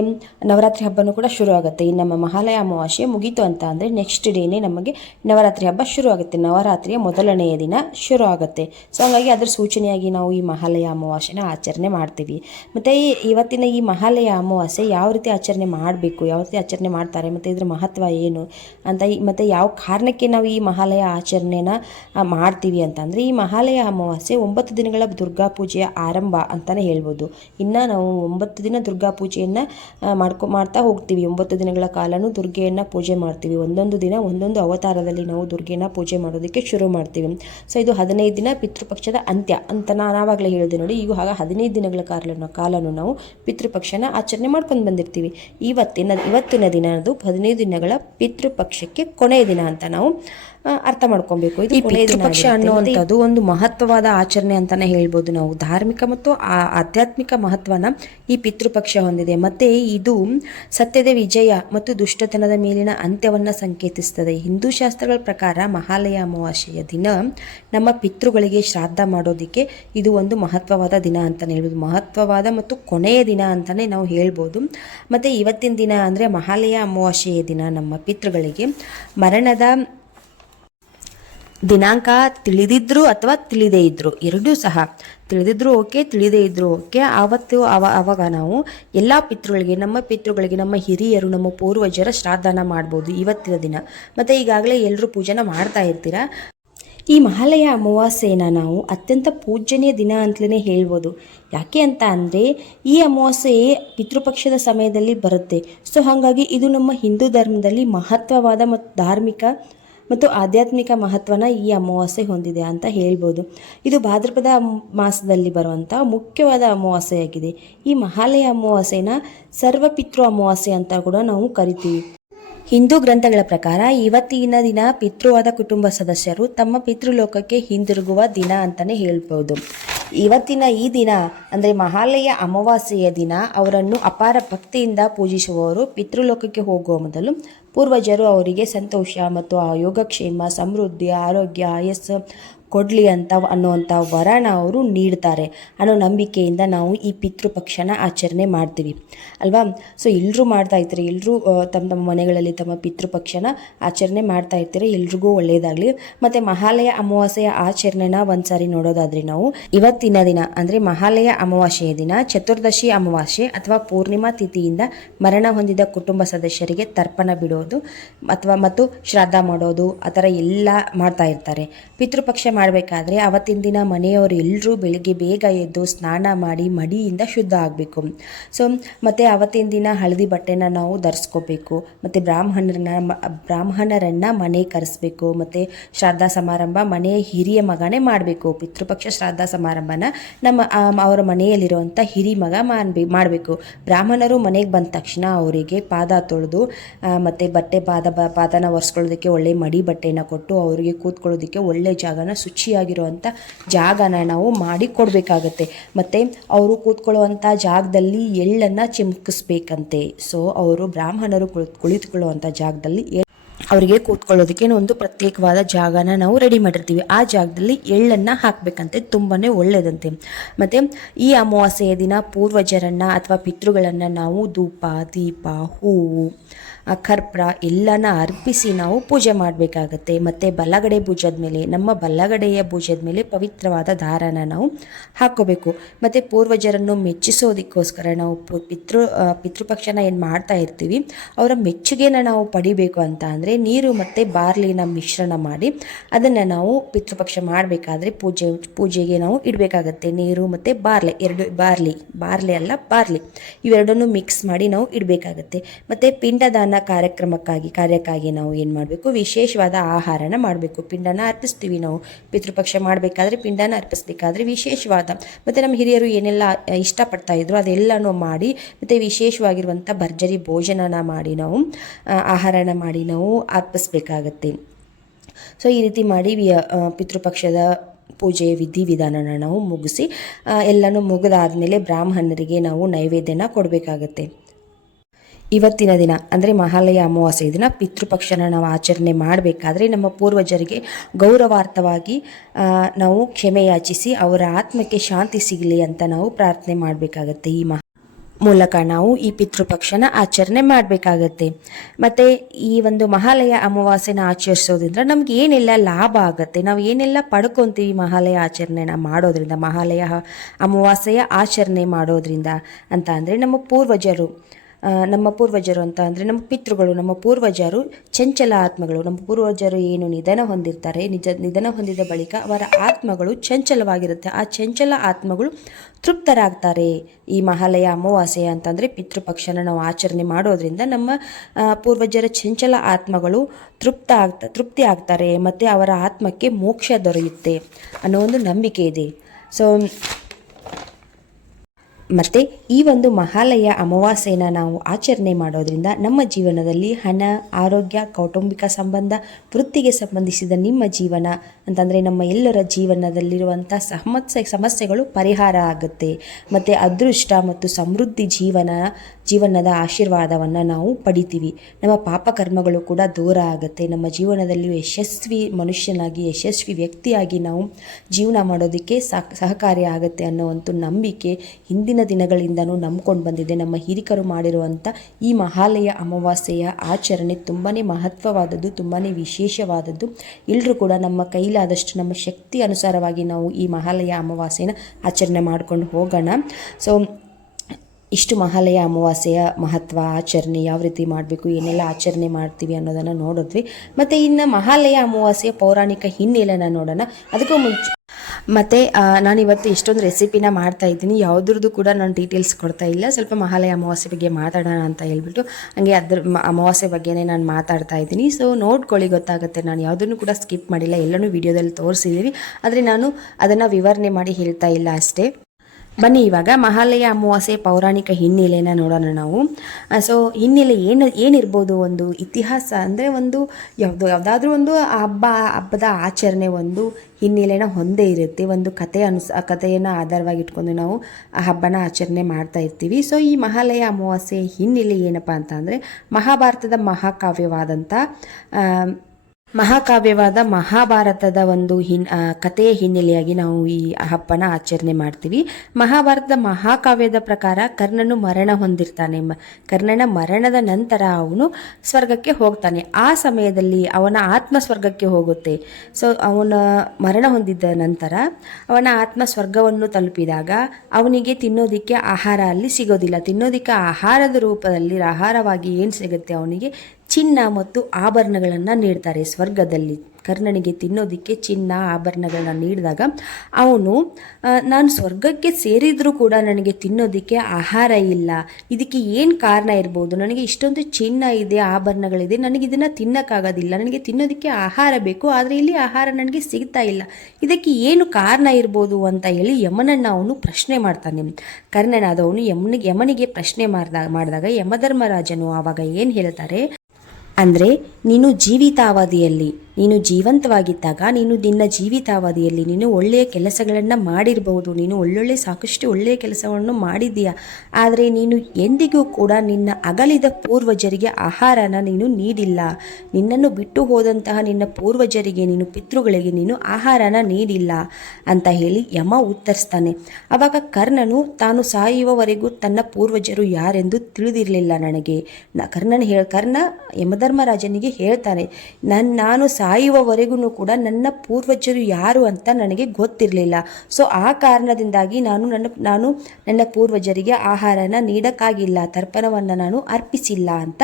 ನವರಾತ್ರಿ ಹಬ್ಬನೂ ಕೂಡ ಶುರು ಆಗುತ್ತೆ. ಇನ್ನು ನಮ್ಮ ಮಹಾಲಯ ಅಮಾವಾಸ್ಯೆ ಮುಗೀತು ಅಂತ ಅಂದರೆ ನೆಕ್ಸ್ಟ್ ಡೇನೇ ನಮಗೆ ನವರಾತ್ರಿ ಹಬ್ಬ ಶುರು ಆಗುತ್ತೆ. ನವರಾತ್ರಿಯ ಮೊದಲನೆಯ ದಿನ ಶುರು ಆಗುತ್ತೆ. ಸೊ ಹಾಗಾಗಿ ಅದರ ಸೂಚನೆಯಾಗಿ ನಾವು ಈ ಮಹಾಲಯ ಅಮಾವಾಸ್ಯೆನ ಆಚರಣೆ ಮಾಡ್ತೀವಿ. ಮತ್ತು ಈ ಇವತ್ತಿನ ಈ ಮಹಾಲಯ ಅಮಾವಾಸ್ಯೆ ಯಾವ ರೀತಿ ಆಚರಣೆ ಮಾಡಬೇಕು, ಯಾವ ರೀತಿ ಆಚರಣೆ ಮಾಡ್ತಾರೆ ಮತ್ತು ಇದರ ಮಹತ್ವ ಏನು ಅಂತ ಈ, ಮತ್ತು ಯಾವ ಕಾರಣಕ್ಕೆ ನಾವು ಈ ಮಹಾಲಯ ಆಚರಣೆನ ಮಾಡ್ತೀವಿ ಅಂತಂದರೆ ಈ ಮಹಾಲಯ ಅಮಾವಾಸ್ಯೆ ಒಂಬತ್ತು ದಿನಗಳ ದುರ್ಗಾ ಪೂಜೆಯ ಆರಂಭ ಅಂತಲೇ ಹೇಳ್ಬೋದು. ಇನ್ನು ನಾವು ಒಂಬತ್ತು ದಿನ ದುರ್ಗಾ ಪೂಜೆಯನ್ನು ಮಾಡ್ಕೊ, ಮಾಡ್ತಾ ಹೋಗ್ತೀವಿ. ಒಂಬತ್ತು ದಿನಗಳ ಕಾಲನೂ ದುರ್ಗೆಯನ್ನು ಪೂಜೆ ಮಾಡ್ತೀವಿ. ಒಂದೊಂದು ದಿನ, ಒಂದೊಂದು ಅವತಾರದಲ್ಲಿ ನಾವು ದುರ್ಗೆನ ಪೂಜೆ ಮಾಡೋದಕ್ಕೆ ಶುರು ಮಾಡ್ತೀವಿ. ಸೊ ಇದು ಹದಿನೈದು ದಿನ ಪಿತೃಪಕ್ಷದ ಅಂತ್ಯ ಅಂತ ನಾನು ಆವಾಗಲೇ ಹೇಳಿದೆ ನೋಡಿ. ಈಗ ಆಗ ಹದಿನೈದು ದಿನಗಳ ಕಾಲನ, ಕಾಲನು ನಾವು ಪಿತೃಪಕ್ಷನ ಆಚರಣೆ ಮಾಡ್ಕೊಂಡು ಬಂದಿರ್ತೀವಿ. ಇವತ್ತಿನ ಇವತ್ತಿನ ದಿನ ಅದು ಹದಿನೈದು ದಿನಗಳ ಪಿತೃಪಕ್ಷಕ್ಕೆ ಕೊನೆಯ ದಿನ ಅಂತ ನಾವು ಅರ್ಥ ಮಾಡ್ಕೊಬೇಕು. ಇದು ಪಿತೃಪಕ್ಷ. ಅನ್ನುವಂಥದ್ದು ಒಂದು ಮಹತ್ವವಾದ ಆಚರಣೆ ಅಂತಾನೆ ಹೇಳ್ಬೋದು ನಾವು. ಧಾರ್ಮಿಕ ಮತ್ತು ಆಧ್ಯಾತ್ಮಿಕ ಮಹತ್ವನ ಈ ಪಿತೃಪಕ್ಷ ಹೊಂದಿದೆ. ಮತ್ತೆ ಇದು ಸತ್ಯದ ವಿಜಯ ಮತ್ತು ದುಷ್ಟತನದ ಮೇಲಿನ ಅಂತ್ಯವನ್ನು ಸಂಕೇತಿಸ್ತದೆ. ಹಿಂದೂ ಶಾಸ್ತ್ರಗಳ ಪ್ರಕಾರ ಮಹಾಲಯ ಅಮಾವಾಸ್ಯೆಯ ದಿನ ನಮ್ಮ ಪಿತೃಗಳಿಗೆ ಶ್ರಾದ್ದ ಮಾಡೋದಕ್ಕೆ ಇದು ಒಂದು ಮಹತ್ವವಾದ ದಿನ ಅಂತಾನೆ ಹೇಳ್ಬೋದು. ಮಹತ್ವವಾದ ಮತ್ತು ಕೊನೆಯ ದಿನ ಅಂತಾನೆ ನಾವು ಹೇಳ್ಬೋದು. ಮತ್ತು ಇವತ್ತಿನ ದಿನ ಅಂದರೆ ಮಹಾಲಯ ಅಮಾವಾಸ್ಯೆಯ ದಿನ ನಮ್ಮ ಪಿತೃಗಳಿಗೆ. ಮರಣದ ದಿನಾಂಕ ತಿಳಿದಿದ್ರು ಅಥವಾ ತಿಳಿದೇ ಇದ್ರು, ಎರಡೂ ಸಹ. ತಿಳಿದಿದ್ರು ಓಕೆ, ತಿಳಿದೇ ಇದ್ರು ಓಕೆ. ಆವತ್ತು ಅವ, ಅವಾಗ ನಾವು ಎಲ್ಲ ಪಿತೃಗಳಿಗೆ, ನಮ್ಮ ಪಿತೃಗಳಿಗೆ, ನಮ್ಮ ಹಿರಿಯರು, ನಮ್ಮ ಪೂರ್ವಜರ ಶ್ರಾದ್ದನ ಮಾಡ್ಬೋದು ಇವತ್ತಿನ ದಿನ. ಮತ್ತು ಈಗಾಗಲೇ ಎಲ್ಲರೂ ಪೂಜೆನ ಮಾಡ್ತಾ ಇರ್ತೀರಾ? ಈ ಮಹಾಲಯ ಅಮಾವಾಸ್ಯೆನ ನಾವು ಅತ್ಯಂತ ಪೂಜನೀಯ ದಿನ ಅಂತಲೇ ಹೇಳ್ಬೋದು. ಯಾಕೆ ಅಂತ ಅಂದರೆ, ಈ ಅಮಾವಾಸ್ಯೆ ಪಿತೃಪಕ್ಷದ ಸಮಯದಲ್ಲಿ ಬರುತ್ತೆ. ಸೊ, ಹಾಗಾಗಿ ಇದು ನಮ್ಮ ಹಿಂದೂ ಧರ್ಮದಲ್ಲಿ ಮಹತ್ವವಾದ ಮತ್ತು ಧಾರ್ಮಿಕ ಮತ್ತು ಆಧ್ಯಾತ್ಮಿಕ ಮಹತ್ವನ ಈ ಅಮಾವಾಸ್ಯೆ ಹೊಂದಿದೆ ಅಂತ ಹೇಳ್ಬೋದು. ಇದು ಭಾದ್ರಪದ ಮಾಸದಲ್ಲಿ ಬರುವಂಥ ಮುಖ್ಯವಾದ ಅಮಾವಾಸ್ಯೆಯಾಗಿದೆ. ಈ ಮಹಾಲಯ ಅಮಾವಾಸ್ಯೆನ ಸರ್ವಪಿತೃ ಅಮಾವಾಸ್ಯೆ ಅಂತ ಕೂಡ ನಾವು ಕರಿತೀವಿ. ಹಿಂದೂ ಗ್ರಂಥಗಳ ಪ್ರಕಾರ ಇವತ್ತಿನ ದಿನ ಪಿತೃವಾದ ಕುಟುಂಬ ಸದಸ್ಯರು ತಮ್ಮ ಪಿತೃಲೋಕಕ್ಕೆ ಹಿಂದಿರುಗುವ ದಿನ ಅಂತಲೇ ಹೇಳ್ಬೋದು. ಇವತ್ತಿನ ಈ ದಿನ, ಅಂದರೆ ಮಹಾಲಯ ಅಮಾವಾಸ್ಯೆಯ ದಿನ, ಅವರನ್ನು ಅಪಾರ ಭಕ್ತಿಯಿಂದ ಪೂಜಿಸುವವರು ಪಿತೃಲೋಕಕ್ಕೆ ಹೋಗುವ ಮೊದಲು ಪೂರ್ವಜರು ಅವರಿಗೆ ಸಂತೋಷ ಮತ್ತು ಆ ಯೋಗಕ್ಷೇಮ, ಸಮೃದ್ಧಿ, ಆರೋಗ್ಯ, ಆಯಸ್ಸು ಕೊಡಲಿ ಅಂತ ಅನ್ನುವಂಥ ವರನ ಅವರು ನೀಡ್ತಾರೆ ಅನ್ನೋ ನಂಬಿಕೆಯಿಂದ ನಾವು ಈ ಪಿತೃಪಕ್ಷನ ಆಚರಣೆ ಮಾಡ್ತೀವಿ. ಅಲ್ವಾ? ಸೊ ಎಲ್ಲರೂ ಮಾಡ್ತಾ ಇರ್ತಾರೆ ಎಲ್ಲರೂ ತಮ್ಮ ತಮ್ಮ ಮನೆಗಳಲ್ಲಿ ತಮ್ಮ ಪಿತೃಪಕ್ಷನ ಆಚರಣೆ ಮಾಡ್ತಾ ಇರ್ತಾರೆ, ಎಲ್ರಿಗೂ ಒಳ್ಳೆಯದಾಗಲಿ ಮತ್ತು ಮಹಾಲಯ ಅಮಾವಾಸ್ಯೆಯ ಆಚರಣೆನ ಒಂದ್ಸಾರಿ ನೋಡೋದಾದ್ರೆ ನಾವು ಇವತ್ತಿನ ದಿನ, ಅಂದರೆ ಮಹಾಲಯ ಅಮಾವಾಸ್ಯೆಯ ದಿನ, ಚತುರ್ದಶಿ ಅಮಾವಾಸ್ಯೆ ಅಥವಾ ಪೂರ್ಣಿಮಾ ತಿಥಿಯಿಂದ ಮರಣ ಹೊಂದಿದ ಕುಟುಂಬ ಸದಸ್ಯರಿಗೆ ತರ್ಪಣ ಬಿಡೋದು ಅಥವಾ ಮತ್ತು ಶ್ರಾದ್ದ ಮಾಡೋದು, ಆ ಥರ ಎಲ್ಲ ಮಾಡ್ತಾ ಇರ್ತಾರೆ. ಪಿತೃಪಕ್ಷ ಮಾಡಬೇಕಾದ್ರೆ ಅವತ್ತಿನ ದಿನ ಮನೆಯವರು ಎಲ್ಲರೂ ಬೆಳಿಗ್ಗೆ ಬೇಗ ಎದ್ದು ಸ್ನಾನ ಮಾಡಿ ಮಡಿಯಿಂದ ಶುದ್ಧ ಆಗಬೇಕು. ಸೊ ಮತ್ತು ಅವತ್ತಿನ ದಿನ ಹಳದಿ ಬಟ್ಟೆನ ನಾವು ಧರಿಸ್ಕೋಬೇಕು. ಮತ್ತು ಬ್ರಾಹ್ಮಣರನ್ನ ಬ್ರಾಹ್ಮಣರನ್ನ ಮನೆ ಕರೆಸ್ಬೇಕು. ಮತ್ತು ಶ್ರಾದ್ದ ಸಮಾರಂಭ ಮನೆಯ ಹಿರಿಯ ಮಗನೇ ಮಾಡಬೇಕು. ಪಿತೃಪಕ್ಷ ಶ್ರಾದ್ದ ಸಮಾರಂಭನ ನಮ್ಮ ಅವರ ಮನೆಯಲ್ಲಿರುವಂಥ ಹಿರಿ ಮಗ ಮಾಡ್ಬೇ, ಮಾಡಬೇಕು. ಬ್ರಾಹ್ಮಣರು ಮನೆಗೆ ಬಂದ ತಕ್ಷಣ ಅವರಿಗೆ ಪಾದ ತೊಳೆದು ಮತ್ತು ಬಟ್ಟೆ ಪಾದ, ಪಾದನ ಒರೆಸ್ಕೊಳ್ಳೋದಕ್ಕೆ ಒಳ್ಳೆ ಮಡಿ ಬಟ್ಟೆನ ಕೊಟ್ಟು ಅವರಿಗೆ ಕೂತ್ಕೊಳ್ಳೋದಕ್ಕೆ ಒಳ್ಳೆ ಜಾಗನ ಶುಚಿಯಾಗಿರುವಂಥ ಜಾಗನ ನಾವು ಮಾಡಿ ಕೊಡಬೇಕಾಗತ್ತೆ. ಮತ್ತು ಅವರು ಕೂತ್ಕೊಳ್ಳುವಂಥ ಜಾಗದಲ್ಲಿ ಎಳ್ಳನ್ನು ಚಿಮುಕಿಸ್ಬೇಕಂತೆ. ಸೊ ಅವರು ಬ್ರಾಹ್ಮಣರು ಕುಳಿತು ಕುಳಿತುಕೊಳ್ಳುವಂಥ ಜಾಗದಲ್ಲಿ ಅವರಿಗೆ ಕೂತ್ಕೊಳ್ಳೋದಕ್ಕೆ ಒಂದು ಪ್ರತ್ಯೇಕವಾದ ಜಾಗನ ನಾವು ರೆಡಿ ಮಾಡಿರ್ತೀವಿ. ಆ ಜಾಗದಲ್ಲಿ ಎಳ್ಳನ್ನು ಹಾಕಬೇಕಂತೆ ತುಂಬಾ ಒಳ್ಳೆಯದಂತೆ ಮತ್ತು ಈ ಅಮಾವಾಸ್ಯೆಯ ದಿನ ಪೂರ್ವಜರನ್ನು ಅಥವಾ ಪಿತೃಗಳನ್ನು ನಾವು ಧೂಪ, ದೀಪ, ಹೂವು ಕರ್ಪೂರ ಎಲ್ಲನ ಅರ್ಪಿಸಿ ನಾವು ಪೂಜೆ ಮಾಡಬೇಕಾಗತ್ತೆ. ಮತ್ತು ಬಲಗಡೆ ಭುಜದ ಮೇಲೆ, ನಮ್ಮ ಬಲಗಡೆಯ ಭುಜದ ಮೇಲೆ ಪವಿತ್ರವಾದ ದಾರನ ನಾವು ಹಾಕೋಬೇಕು. ಮತ್ತು ಪೂರ್ವಜರನ್ನು ಮೆಚ್ಚಿಸೋದಕ್ಕೋಸ್ಕರ ನಾವು ಪಿತೃ ಪಿತೃಪಕ್ಷನ ಏನು ಮಾಡ್ತಾ ಇರ್ತೀವಿ, ಅವರ ಮೆಚ್ಚುಗೆನ ನಾವು ಪಡಿಬೇಕು ಅಂತ ಅಂದರೆ ನೀರು ಮತ್ತು ಬಾರ್ಲಿನ ಮಿಶ್ರಣ ಮಾಡಿ ಅದನ್ನು ನಾವು ಪಿತೃಪಕ್ಷ ಮಾಡಬೇಕಾದ್ರೆ ಪೂಜೆ, ಪೂಜೆಗೆ ನಾವು ಇಡಬೇಕಾಗತ್ತೆ. ನೀರು ಮತ್ತು ಬಾರ್ಲೆ, ಎರಡು ಬಾರ್ಲಿ, ಬಾರ್ಲೆ ಅಲ್ಲ ಬಾರ್ಲಿ, ಇವೆರಡನ್ನು ಮಿಕ್ಸ್ ಮಾಡಿ ನಾವು ಇಡಬೇಕಾಗತ್ತೆ. ಮತ್ತು ಪಿಂಡದಾನ ಕಾರ್ಯಕ್ರಮಕ್ಕಾಗಿ, ಕಾರ್ಯಕ್ಕಾಗಿ ನಾವು ಏನು ಮಾಡಬೇಕು? ವಿಶೇಷವಾದ ಆಹಾರನ ಮಾಡಬೇಕು. ಪಿಂಡನ ಅರ್ಪಿಸ್ತೀವಿ ನಾವು. ಪಿತೃಪಕ್ಷ ಮಾಡಬೇಕಾದ್ರೆ ಪಿಂಡನ ಅರ್ಪಿಸ್ಬೇಕಾದ್ರೆ ವಿಶೇಷವಾದ. ಮತ್ತು ನಮ್ಮ ಹಿರಿಯರು ಏನೆಲ್ಲ ಇಷ್ಟಪಡ್ತಾ ಇದ್ರು ಅದೆಲ್ಲನೂ ಮಾಡಿ, ಮತ್ತು ವಿಶೇಷವಾಗಿರುವಂಥ ಭರ್ಜರಿ ಭೋಜನನ ಮಾಡಿ ನಾವು ಆಹಾರನ ಮಾಡಿ ನಾವು ಅರ್ಪಿಸ್ಬೇಕಾಗತ್ತೆ. ಸೊ, ಈ ರೀತಿ ಮಾಡಿ ಪಿತೃಪಕ್ಷದ ಪೂಜೆ ವಿಧಿವಿಧಾನನ ನಾವು ಮುಗಿಸಿ ಎಲ್ಲನೂ ಮುಗಿದಾದ್ಮೇಲೆ ಬ್ರಾಹ್ಮಣರಿಗೆ ನಾವು ನೈವೇದ್ಯನ ಕೊಡಬೇಕಾಗತ್ತೆ. ಇವತ್ತಿನ ದಿನ, ಅಂದರೆ ಮಹಾಲಯ ಅಮಾವಾಸ್ಯೆ ದಿನ, ಪಿತೃಪಕ್ಷನ ನಾವು ಆಚರಣೆ ಮಾಡಬೇಕಾದ್ರೆ ನಮ್ಮ ಪೂರ್ವಜರಿಗೆ ಗೌರವಾರ್ಥವಾಗಿ ನಾವು ಕ್ಷಮೆ ಯಾಚಿಸಿ ಅವರ ಆತ್ಮಕ್ಕೆ ಶಾಂತಿ ಸಿಗಲಿ ಅಂತ ನಾವು ಪ್ರಾರ್ಥನೆ ಮಾಡಬೇಕಾಗತ್ತೆ ಈ ಮಹಾ, ಮೂಲಕ ನಾವು ಈ ಪಿತೃಪಕ್ಷನ ಆಚರಣೆ ಮಾಡಬೇಕಾಗತ್ತೆ. ಮತ್ತು ಈ ಒಂದು ಮಹಾಲಯ ಅಮಾವಾಸ್ಯೆನ ಆಚರಿಸೋದ್ರಿಂದ ನಮ್ಗೆ ಏನೆಲ್ಲ ಲಾಭ ಆಗುತ್ತೆ, ನಾವು ಏನೆಲ್ಲ ಪಡ್ಕೊತೀವಿ ಮಹಾಲಯ ಆಚರಣೆನ ಮಾಡೋದ್ರಿಂದ, ಮಹಾಲಯ ಅಮಾವಾಸ್ಯೆಯ ಆಚರಣೆ ಮಾಡೋದ್ರಿಂದ ಅಂತ ಅಂದರೆ ನಮ್ಮ ಪೂರ್ವಜರು ನಮ್ಮ ಪೂರ್ವಜರು ಅಂತ ಅಂದರೆ ನಮ್ಮ ಪಿತೃಗಳು, ನಮ್ಮ ಪೂರ್ವಜರು ಚಂಚಲ ಆತ್ಮಗಳು ನಮ್ಮ ಪೂರ್ವಜರು ಏನು ನಿಧನ ಹೊಂದಿರ್ತಾರೆ? ನಿಜ, ನಿಧನ ಹೊಂದಿದ ಬಳಿಕ ಅವರ ಆತ್ಮಗಳು ಚಂಚಲವಾಗಿರುತ್ತೆ. ಆ ಚಂಚಲ ಆತ್ಮಗಳು ತೃಪ್ತರಾಗ್ತಾರೆ. ಈ ಮಹಾಲಯ ಅಮಾವಾಸ್ಯೆ ಅಂತಂದರೆ ಪಿತೃಪಕ್ಷನ ನಾವು ಆಚರಣೆ ಮಾಡೋದ್ರಿಂದ ನಮ್ಮ ಪೂರ್ವಜರ ಚಂಚಲ ಆತ್ಮಗಳು ತೃಪ್ತ ಆಗ್ತಾ, ತೃಪ್ತಿ ಆಗ್ತಾರೆ. ಮತ್ತು ಅವರ ಆತ್ಮಕ್ಕೆ ಮೋಕ್ಷ ದೊರೆಯುತ್ತೆ ಅನ್ನೋ ಒಂದು ನಂಬಿಕೆ ಇದೆ. ಸೊ ಮತ್ತು ಈ ಒಂದು ಮಹಾಲಯ ಅಮಾವಾಸ್ಯೆನ ನಾವು ಆಚರಣೆ ಮಾಡೋದ್ರಿಂದ ನಮ್ಮ ಜೀವನದಲ್ಲಿ ಹಣ, ಆರೋಗ್ಯ, ಕೌಟುಂಬಿಕ ಸಂಬಂಧ, ವೃತ್ತಿಗೆ ಸಂಬಂಧಿಸಿದ ನಿಮ್ಮ ಜೀವನ ಅಂತಂದರೆ ನಮ್ಮ ಎಲ್ಲರ ಜೀವನದಲ್ಲಿರುವಂಥ ಸಮಸ್ಯೆ, ಸಮಸ್ಯೆಗಳು ಪರಿಹಾರ ಆಗುತ್ತೆ. ಮತ್ತು ಅದೃಷ್ಟ ಮತ್ತು ಸಮೃದ್ಧಿ ಜೀವನ ಜೀವನದ ಆಶೀರ್ವಾದವನ್ನು ನಾವು ಪಡಿತೀವಿ. ನಮ್ಮ ಪಾಪಕರ್ಮಗಳು ಕೂಡ ದೂರ ಆಗುತ್ತೆ. ನಮ್ಮ ಜೀವನದಲ್ಲಿ ಯಶಸ್ವಿ ಮನುಷ್ಯನಾಗಿ, ಯಶಸ್ವಿ ವ್ಯಕ್ತಿಯಾಗಿ ನಾವು ಜೀವನ ಮಾಡೋದಕ್ಕೆ ಸಹ, ಸಹಕಾರಿ ಆಗುತ್ತೆ ಅನ್ನೋವಂಥ ನಂಬಿಕೆ ಹಿಂದಿನ ದಿನಗಳಿಂದನೂ ನಂಬ್ಕೊಂಡು ಬಂದಿದೆ. ನಮ್ಮ ಹಿರಿಕರು ಮಾಡಿರುವಂಥ ಈ ಮಹಾಲಯ ಅಮಾವಾಸ್ಯೆಯ ಆಚರಣೆ ತುಂಬಾ ಮಹತ್ವವಾದದ್ದು ತುಂಬಾ ವಿಶೇಷವಾದದ್ದು. ಎಲ್ಲರೂ ಕೂಡ ನಮ್ಮ ಕೈಲಾದಷ್ಟು ನಮ್ಮ ಶಕ್ತಿ ಅನುಸಾರವಾಗಿ ನಾವು ಈ ಮಹಾಲಯ ಅಮಾವಾಸ್ಯೆನ ಆಚರಣೆ ಮಾಡ್ಕೊಂಡು ಹೋಗೋಣ. ಸೊ ಇಷ್ಟು ಮಹಾಲಯ, ಅಮಾವಾಸ್ಯೆಯ ಮಹತ್ವ, ಆಚರಣೆ ಯಾವ ರೀತಿ ಮಾಡಬೇಕು, ಏನೆಲ್ಲ ಆಚರಣೆ ಮಾಡ್ತೀವಿ ಅನ್ನೋದನ್ನು ನೋಡಿದ್ವಿ. ಮತ್ತು ಇನ್ನು ಮಹಾಲಯ, ಅಮಾವಾಸ್ಯೆಯ ಪೌರಾಣಿಕ ಹಿನ್ನೆಲೆನ ನೋಡೋಣ. ಅದಕ್ಕೂ ಮುಂಚೆ ಮತ್ತು ನಾನು ಇವತ್ತು ಇಷ್ಟೊಂದು ರೆಸಿಪಿನ ಮಾಡ್ತಾ ಇದ್ದೀನಿ. ಯಾವುದ್ರದ್ದು ಕೂಡ ನಾನು ಡೀಟೇಲ್ಸ್ ಕೊಡ್ತಾ ಇಲ್ಲ. ಸ್ವಲ್ಪ ಮಹಾಲಯ, ಅಮಾವಾಸ್ಯೆ ಬಗ್ಗೆ ಮಾತಾಡೋಣ ಅಂತ ಹೇಳ್ಬಿಟ್ಟು ಹಾಗೆ ಅದ್ರ ಅಮಾವಾಸ್ಯೆ ಬಗ್ಗೆನೇ ನಾನು ಮಾತಾಡ್ತಾ ಇದ್ದೀನಿ. ಸೊ ನೋಡ್ಕೊಳ್ಳಿ, ಗೊತ್ತಾಗುತ್ತೆ. ನಾನು ಯಾವುದನ್ನು ಕೂಡ ಸ್ಕಿಪ್ ಮಾಡಿಲ್ಲ. ಎಲ್ಲನೂ ವಿಡಿಯೋದಲ್ಲಿ ತೋರಿಸಿದ್ದೀವಿ ಆದರೆ ನಾನು ಅದನ್ನು ವಿವರಣೆ ಮಾಡಿ ಹೇಳ್ತಾ ಇಲ್ಲ ಅಷ್ಟೇ. ಬನ್ನಿ, ಇವಾಗ ಮಹಾಲಯ ಅಮಾವಾಸ್ಯೆ ಪೌರಾಣಿಕ ಹಿನ್ನೆಲೆನ ನೋಡೋಣ ನಾವು. ಸೊ ಹಿನ್ನೆಲೆ ಏನು, ಏನಿರ್ಬೋದು ಒಂದು ಇತಿಹಾಸ ಅಂದರೆ ಒಂದು ಯಾವುದು, ಯಾವುದಾದ್ರೂ ಒಂದು ಹಬ್ಬ, ಹಬ್ಬದ ಆಚರಣೆ ಒಂದು ಹಿನ್ನೆಲೆನ ಹೊಂದೇ ಇರುತ್ತೆ. ಒಂದು ಕಥೆ ಅನುಸ, ಕಥೆಯನ್ನು ಆಧಾರವಾಗಿ ಇಟ್ಕೊಂಡು ನಾವು ಆ ಹಬ್ಬನ ಆಚರಣೆ ಮಾಡ್ತಾ ಇರ್ತೀವಿ. ಸೊ ಈ ಮಹಾಲಯ ಅಮಾವಾಸ್ಯೆ ಹಿನ್ನೆಲೆ ಏನಪ್ಪ ಅಂತ ಅಂದರೆ ಮಹಾಭಾರತದ ಮಹಾಕಾವ್ಯವಾದಂಥ ಮಹಾಕಾವ್ಯವಾದ ಮಹಾಭಾರತದ ಒಂದು ಹಿನ್ ಕಥೆಯ ಹಿನ್ನೆಲೆಯಾಗಿ ನಾವು ಈ ಹಬ್ಬನ ಆಚರಣೆ ಮಾಡ್ತೀವಿ. ಮಹಾಭಾರತದ ಮಹಾಕಾವ್ಯದ ಪ್ರಕಾರ ಕರ್ಣನು ಮರಣ ಹೊಂದಿರ್ತಾನೆ. ಕರ್ಣನ ಮರಣದ ನಂತರ ಅವನು ಸ್ವರ್ಗಕ್ಕೆ ಹೋಗ್ತಾನೆ. ಆ ಸಮಯದಲ್ಲಿ ಅವನ ಆತ್ಮ ಸ್ವರ್ಗಕ್ಕೆ ಹೋಗುತ್ತೆ. ಸೊ, ಅವನ ಮರಣ ಹೊಂದಿದ್ದ ನಂತರ ಅವನ ಆತ್ಮ ಸ್ವರ್ಗವನ್ನು ತಲುಪಿದಾಗ ಅವನಿಗೆ ತಿನ್ನೋದಿಕ್ಕೆ ಆಹಾರ ಅಲ್ಲಿ ಸಿಗೋದಿಲ್ಲ. ತಿನ್ನೋದಿಕ್ಕೆ ಆಹಾರದ ರೂಪದಲ್ಲಿ ಆಹಾರವಾಗಿ ಏನು ಸಿಗುತ್ತೆ ಅವನಿಗೆ? ಚಿನ್ನ ಮತ್ತು ಆಭರಣಗಳನ್ನು ನೀಡ್ತಾರೆ. ಸ್ವರ್ಗದಲ್ಲಿ ಕರ್ಣನಿಗೆ ತಿನ್ನೋದಕ್ಕೆ ಚಿನ್ನ, ಆಭರಣಗಳನ್ನ ನೀಡಿದಾಗ ಅವನು ನಾನು ಸ್ವರ್ಗಕ್ಕೆ ಸೇರಿದರೂ ಕೂಡ ನನಗೆ ತಿನ್ನೋದಕ್ಕೆ ಆಹಾರ ಇಲ್ಲ. ಇದಕ್ಕೆ ಏನು ಕಾರಣ ಇರ್ಬೋದು? ನನಗೆ ಇಷ್ಟೊಂದು ಚಿನ್ನ ಇದೆ, ಆಭರಣಗಳಿದೆ. ನನಗೆ ಇದನ್ನು ತಿನ್ನೋಕ್ಕಾಗೋದಿಲ್ಲ. ನನಗೆ ತಿನ್ನೋದಕ್ಕೆ ಆಹಾರ ಬೇಕು. ಆದರೆ ಇಲ್ಲಿ ಆಹಾರ ನನಗೆ ಸಿಗ್ತಾ ಇಲ್ಲ. ಇದಕ್ಕೆ ಏನು ಕಾರಣ ಇರ್ಬೋದು? ಅಂತ ಹೇಳಿ ಯಮನನ್ನು ಅವನು ಪ್ರಶ್ನೆ ಮಾಡ್ತಾನೆ. ಕರ್ಣನಾದವನು ಯಮನಿಗೆ ಯಮನಿಗೆ ಪ್ರಶ್ನೆ ಮಾಡಿದಾಗ ಮಾಡಿದಾಗ, ಯಮಧರ್ಮರಾಜನು ಆವಾಗ ಏನು ಹೇಳ್ತಾರೆ? ಅಂದರೆ ನೀನು ಜೀವಿತಾವಧಿಯಲ್ಲಿ. ನೀನು ಜೀವಂತವಾಗಿದ್ದಾಗ, ನೀನು ನಿನ್ನ ಜೀವಿತಾವಧಿಯಲ್ಲಿ ನೀನು ಒಳ್ಳೆಯ ಕೆಲಸಗಳನ್ನು ಮಾಡಿರಬಹುದು ನೀನು ಒಳ್ಳೊಳ್ಳೆ, ಸಾಕಷ್ಟು ಒಳ್ಳೆಯ ಕೆಲಸವನ್ನು ಮಾಡಿದ್ದೀಯ? ಆದರೆ ನೀನು ಎಂದಿಗೂ ಕೂಡ ನಿನ್ನ ಅಗಲಿದ ಪೂರ್ವಜರಿಗೆ ಆಹಾರನ ನೀನು ನೀಡಿಲ್ಲ. ನಿನ್ನನ್ನು ಬಿಟ್ಟು ಹೋದಂತಹ ನಿನ್ನ ಪೂರ್ವಜರಿಗೆ, ನೀನು ಪಿತೃಗಳಿಗೆ ನೀನು ಆಹಾರನ ನೀಡಿಲ್ಲ ಅಂತ ಹೇಳಿ ಯಮ ಉತ್ತರಿಸ್ತಾನೆ. ಆವಾಗ ಕರ್ಣನು, ತಾನು ಸಾಯುವವರೆಗೂ ತನ್ನ ಪೂರ್ವಜರು ಯಾರೆಂದು ತಿಳಿದಿರಲಿಲ್ಲ ನನಗೆ. ಕರ್ಣನ ಹೇಳ, ಕರ್ಣ ಯಮಧರ್ಮರಾಜನಿಗೆ ಹೇಳ್ತಾನೆ ನನ್ನ ನಾನು ಸಾಯುವವರೆಗೂ ಕೂಡ ನನ್ನ ಪೂರ್ವಜರು ಯಾರು ಅಂತ ನನಗೆ ಗೊತ್ತಿರಲಿಲ್ಲ. ಸೊ ಆ ಕಾರಣದಿಂದಾಗಿ ನಾನು ನನ್ನ ನಾನು ನನ್ನ ಪೂರ್ವಜರಿಗೆ ಆಹಾರನ ನೀಡಕ್ಕಾಗಿಲ್ಲ, ತರ್ಪಣವನ್ನು ನಾನು ಅರ್ಪಿಸಿಲ್ಲ ಅಂತ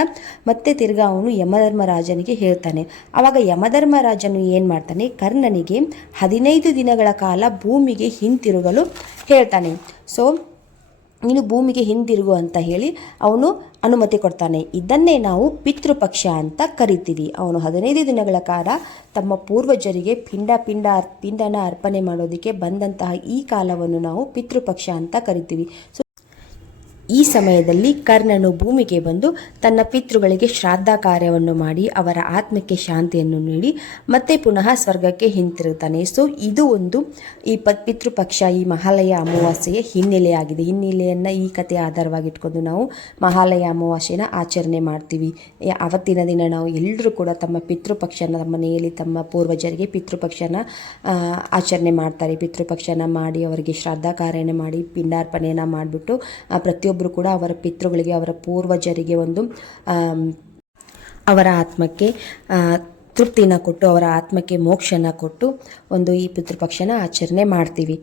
ಮತ್ತೆ ತಿರ್ಗಾ ಅವನು ಯಮಧರ್ಮರಾಜನಿಗೆ ಹೇಳ್ತಾನೆ. ಆವಾಗ ಯಮಧರ್ಮರಾಜನು ಏನು ಮಾಡ್ತಾನೆ? ಕರ್ಣನಿಗೆ ಹದಿನೈದು ದಿನಗಳ ಕಾಲ ಭೂಮಿಗೆ ಹಿಂತಿರುಗಲು ಹೇಳ್ತಾನೆ. ಸೊ ನೀನು ಭೂಮಿಗೆ ಹಿಂದಿರುಗು ಅಂತ ಹೇಳಿ ಅವನು ಅನುಮತಿ ಕೊಡ್ತಾನೆ. ಇದನ್ನೇ ನಾವು ಪಿತೃಪಕ್ಷ ಅಂತ ಕರಿತೀವಿ. ಅವನು ಹದಿನೈದು ದಿನಗಳ ಕಾಲ ತಮ್ಮ ಪೂರ್ವಜರಿಗೆ ಪಿಂಡ ಪಿಂಡ ಪಿಂಡನ ಅರ್ಪಣೆ ಮಾಡೋದಕ್ಕೆ ಬಂದಂತಹ ಈ ಕಾಲವನ್ನು ನಾವು ಪಿತೃಪಕ್ಷ ಅಂತ ಕರಿತೀವಿ. ಈ ಸಮಯದಲ್ಲಿ ಕರ್ಣನು ಭೂಮಿಗೆ ಬಂದು ತನ್ನ ಪಿತೃಗಳಿಗೆ ಶ್ರಾದ್ದ ಕಾರ್ಯವನ್ನು ಮಾಡಿ ಅವರ ಆತ್ಮಕ್ಕೆ ಶಾಂತಿಯನ್ನು ನೀಡಿ ಮತ್ತೆ ಪುನಃ ಸ್ವರ್ಗಕ್ಕೆ ಹಿಂತಿರುಗ್ತಾನೆ ಸೊ ಇದು ಒಂದು ಈ ಪ, ಪಿತೃಪಕ್ಷ ಈ ಮಹಾಲಯ ಅಮಾವಾಸ್ಯೆಯ ಹಿನ್ನೆಲೆಯಾಗಿದೆ. ಹಿನ್ನೆಲೆಯನ್ನು ಈ ಕಥೆಯ ಆಧಾರವಾಗಿಟ್ಕೊಂಡು ನಾವು ಮಹಾಲಯ ಅಮಾವಾಸ್ಯೆನ ಆಚರಣೆ ಮಾಡ್ತೀವಿ. ಅವತ್ತಿನ ದಿನ ನಾವು ಎಲ್ಲರೂ ಕೂಡ ತಮ್ಮ ಪಿತೃಪಕ್ಷನ ನಮ್ಮ ಮನೆಯಲ್ಲಿ ತಮ್ಮ ಪೂರ್ವಜರಿಗೆ ಪಿತೃಪಕ್ಷನ ಆಚರಣೆ ಮಾಡ್ತಾರೆ. ಪಿತೃಪಕ್ಷನ ಮಾಡಿ ಅವರಿಗೆ ಶ್ರಾದ್ದ ಕಾರ್ಯನ ಮಾಡಿ ಪಿಂಡಾರ್ಪಣೆಯನ್ನು ಮಾಡಿಬಿಟ್ಟು ಪ್ರತಿಯೊಬ್ಬರು ಕೂಡ ಅವರ ಪಿತೃಗಳಿಗೆ, ಅವರ ಪೂರ್ವಜರಿಗೆ ಒಂದು ಅವರ ಆತ್ಮಕ್ಕೆ ತೃಪ್ತಿನ ಕೊಟ್ಟು, ಅವರ ಆತ್ಮಕ್ಕೆ ಮೋಕ್ಷನ ಕೊಟ್ಟು ಒಂದು ಈ ಪಿತೃಪಕ್ಷನ ಆಚರಣೆ ಮಾಡ್ತೀವಿ.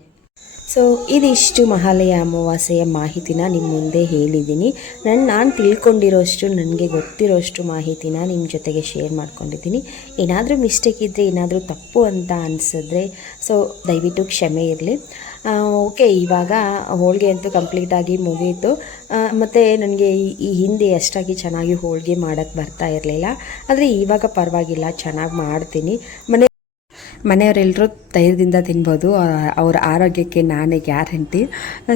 ಸೊ ಇದಿಷ್ಟು ಮಹಾಲಯ ಅಮಾವಾಸ್ಯೆಯ ಮಾಹಿತಿನ ನಿಮ್ಮ ಮುಂದೆ ಹೇಳಿದ್ದೀನಿ. ನನ್ನ ನಾನು ತಿಳ್ಕೊಂಡಿರೋಷ್ಟು, ನನಗೆ ಗೊತ್ತಿರೋಷ್ಟು ಮಾಹಿತಿನ ನಿಮ್ಮ ಜೊತೆಗೆ ಶೇರ್ ಮಾಡ್ಕೊಂಡಿದ್ದೀನಿ. ಏನಾದರೂ ಮಿಸ್ಟೇಕ್ ಇದ್ದರೆ ಏನಾದರೂ ತಪ್ಪು ಅಂತ ಅನಿಸಿದ್ರೆ ಸೊ ದಯವಿಟ್ಟು ಕ್ಷಮೆ ಇರಲಿ. ಓಕೆ ಇವಾಗ ಹೋಳಿಗೆ ಅಂತೂ ಕಂಪ್ಲೀಟಾಗಿ ಮುಗೀತು. ಮತ್ತು ನನಗೆ ಈ- ಹಿಂದೆ ಅಷ್ಟಾಗಿ ಚೆನ್ನಾಗಿ ಹೋಳಿಗೆ ಮಾಡೋಕ್ಕೆ ಬರ್ತಾ ಇರಲಿಲ್ಲ. ಆದರೆ ಇವಾಗ ಪರವಾಗಿಲ್ಲ, ಚೆನ್ನಾಗಿ ಮಾಡ್ತೀನಿ. ಮನೆ ಮನೆಯವರೆಲ್ಲರೂ ಧೈರ್ಯದಿಂದ ತಿನ್ಬೋದು ಅವರ ಆರೋಗ್ಯಕ್ಕೆ ನಾನೇ ಗ್ಯಾರಂಟಿ.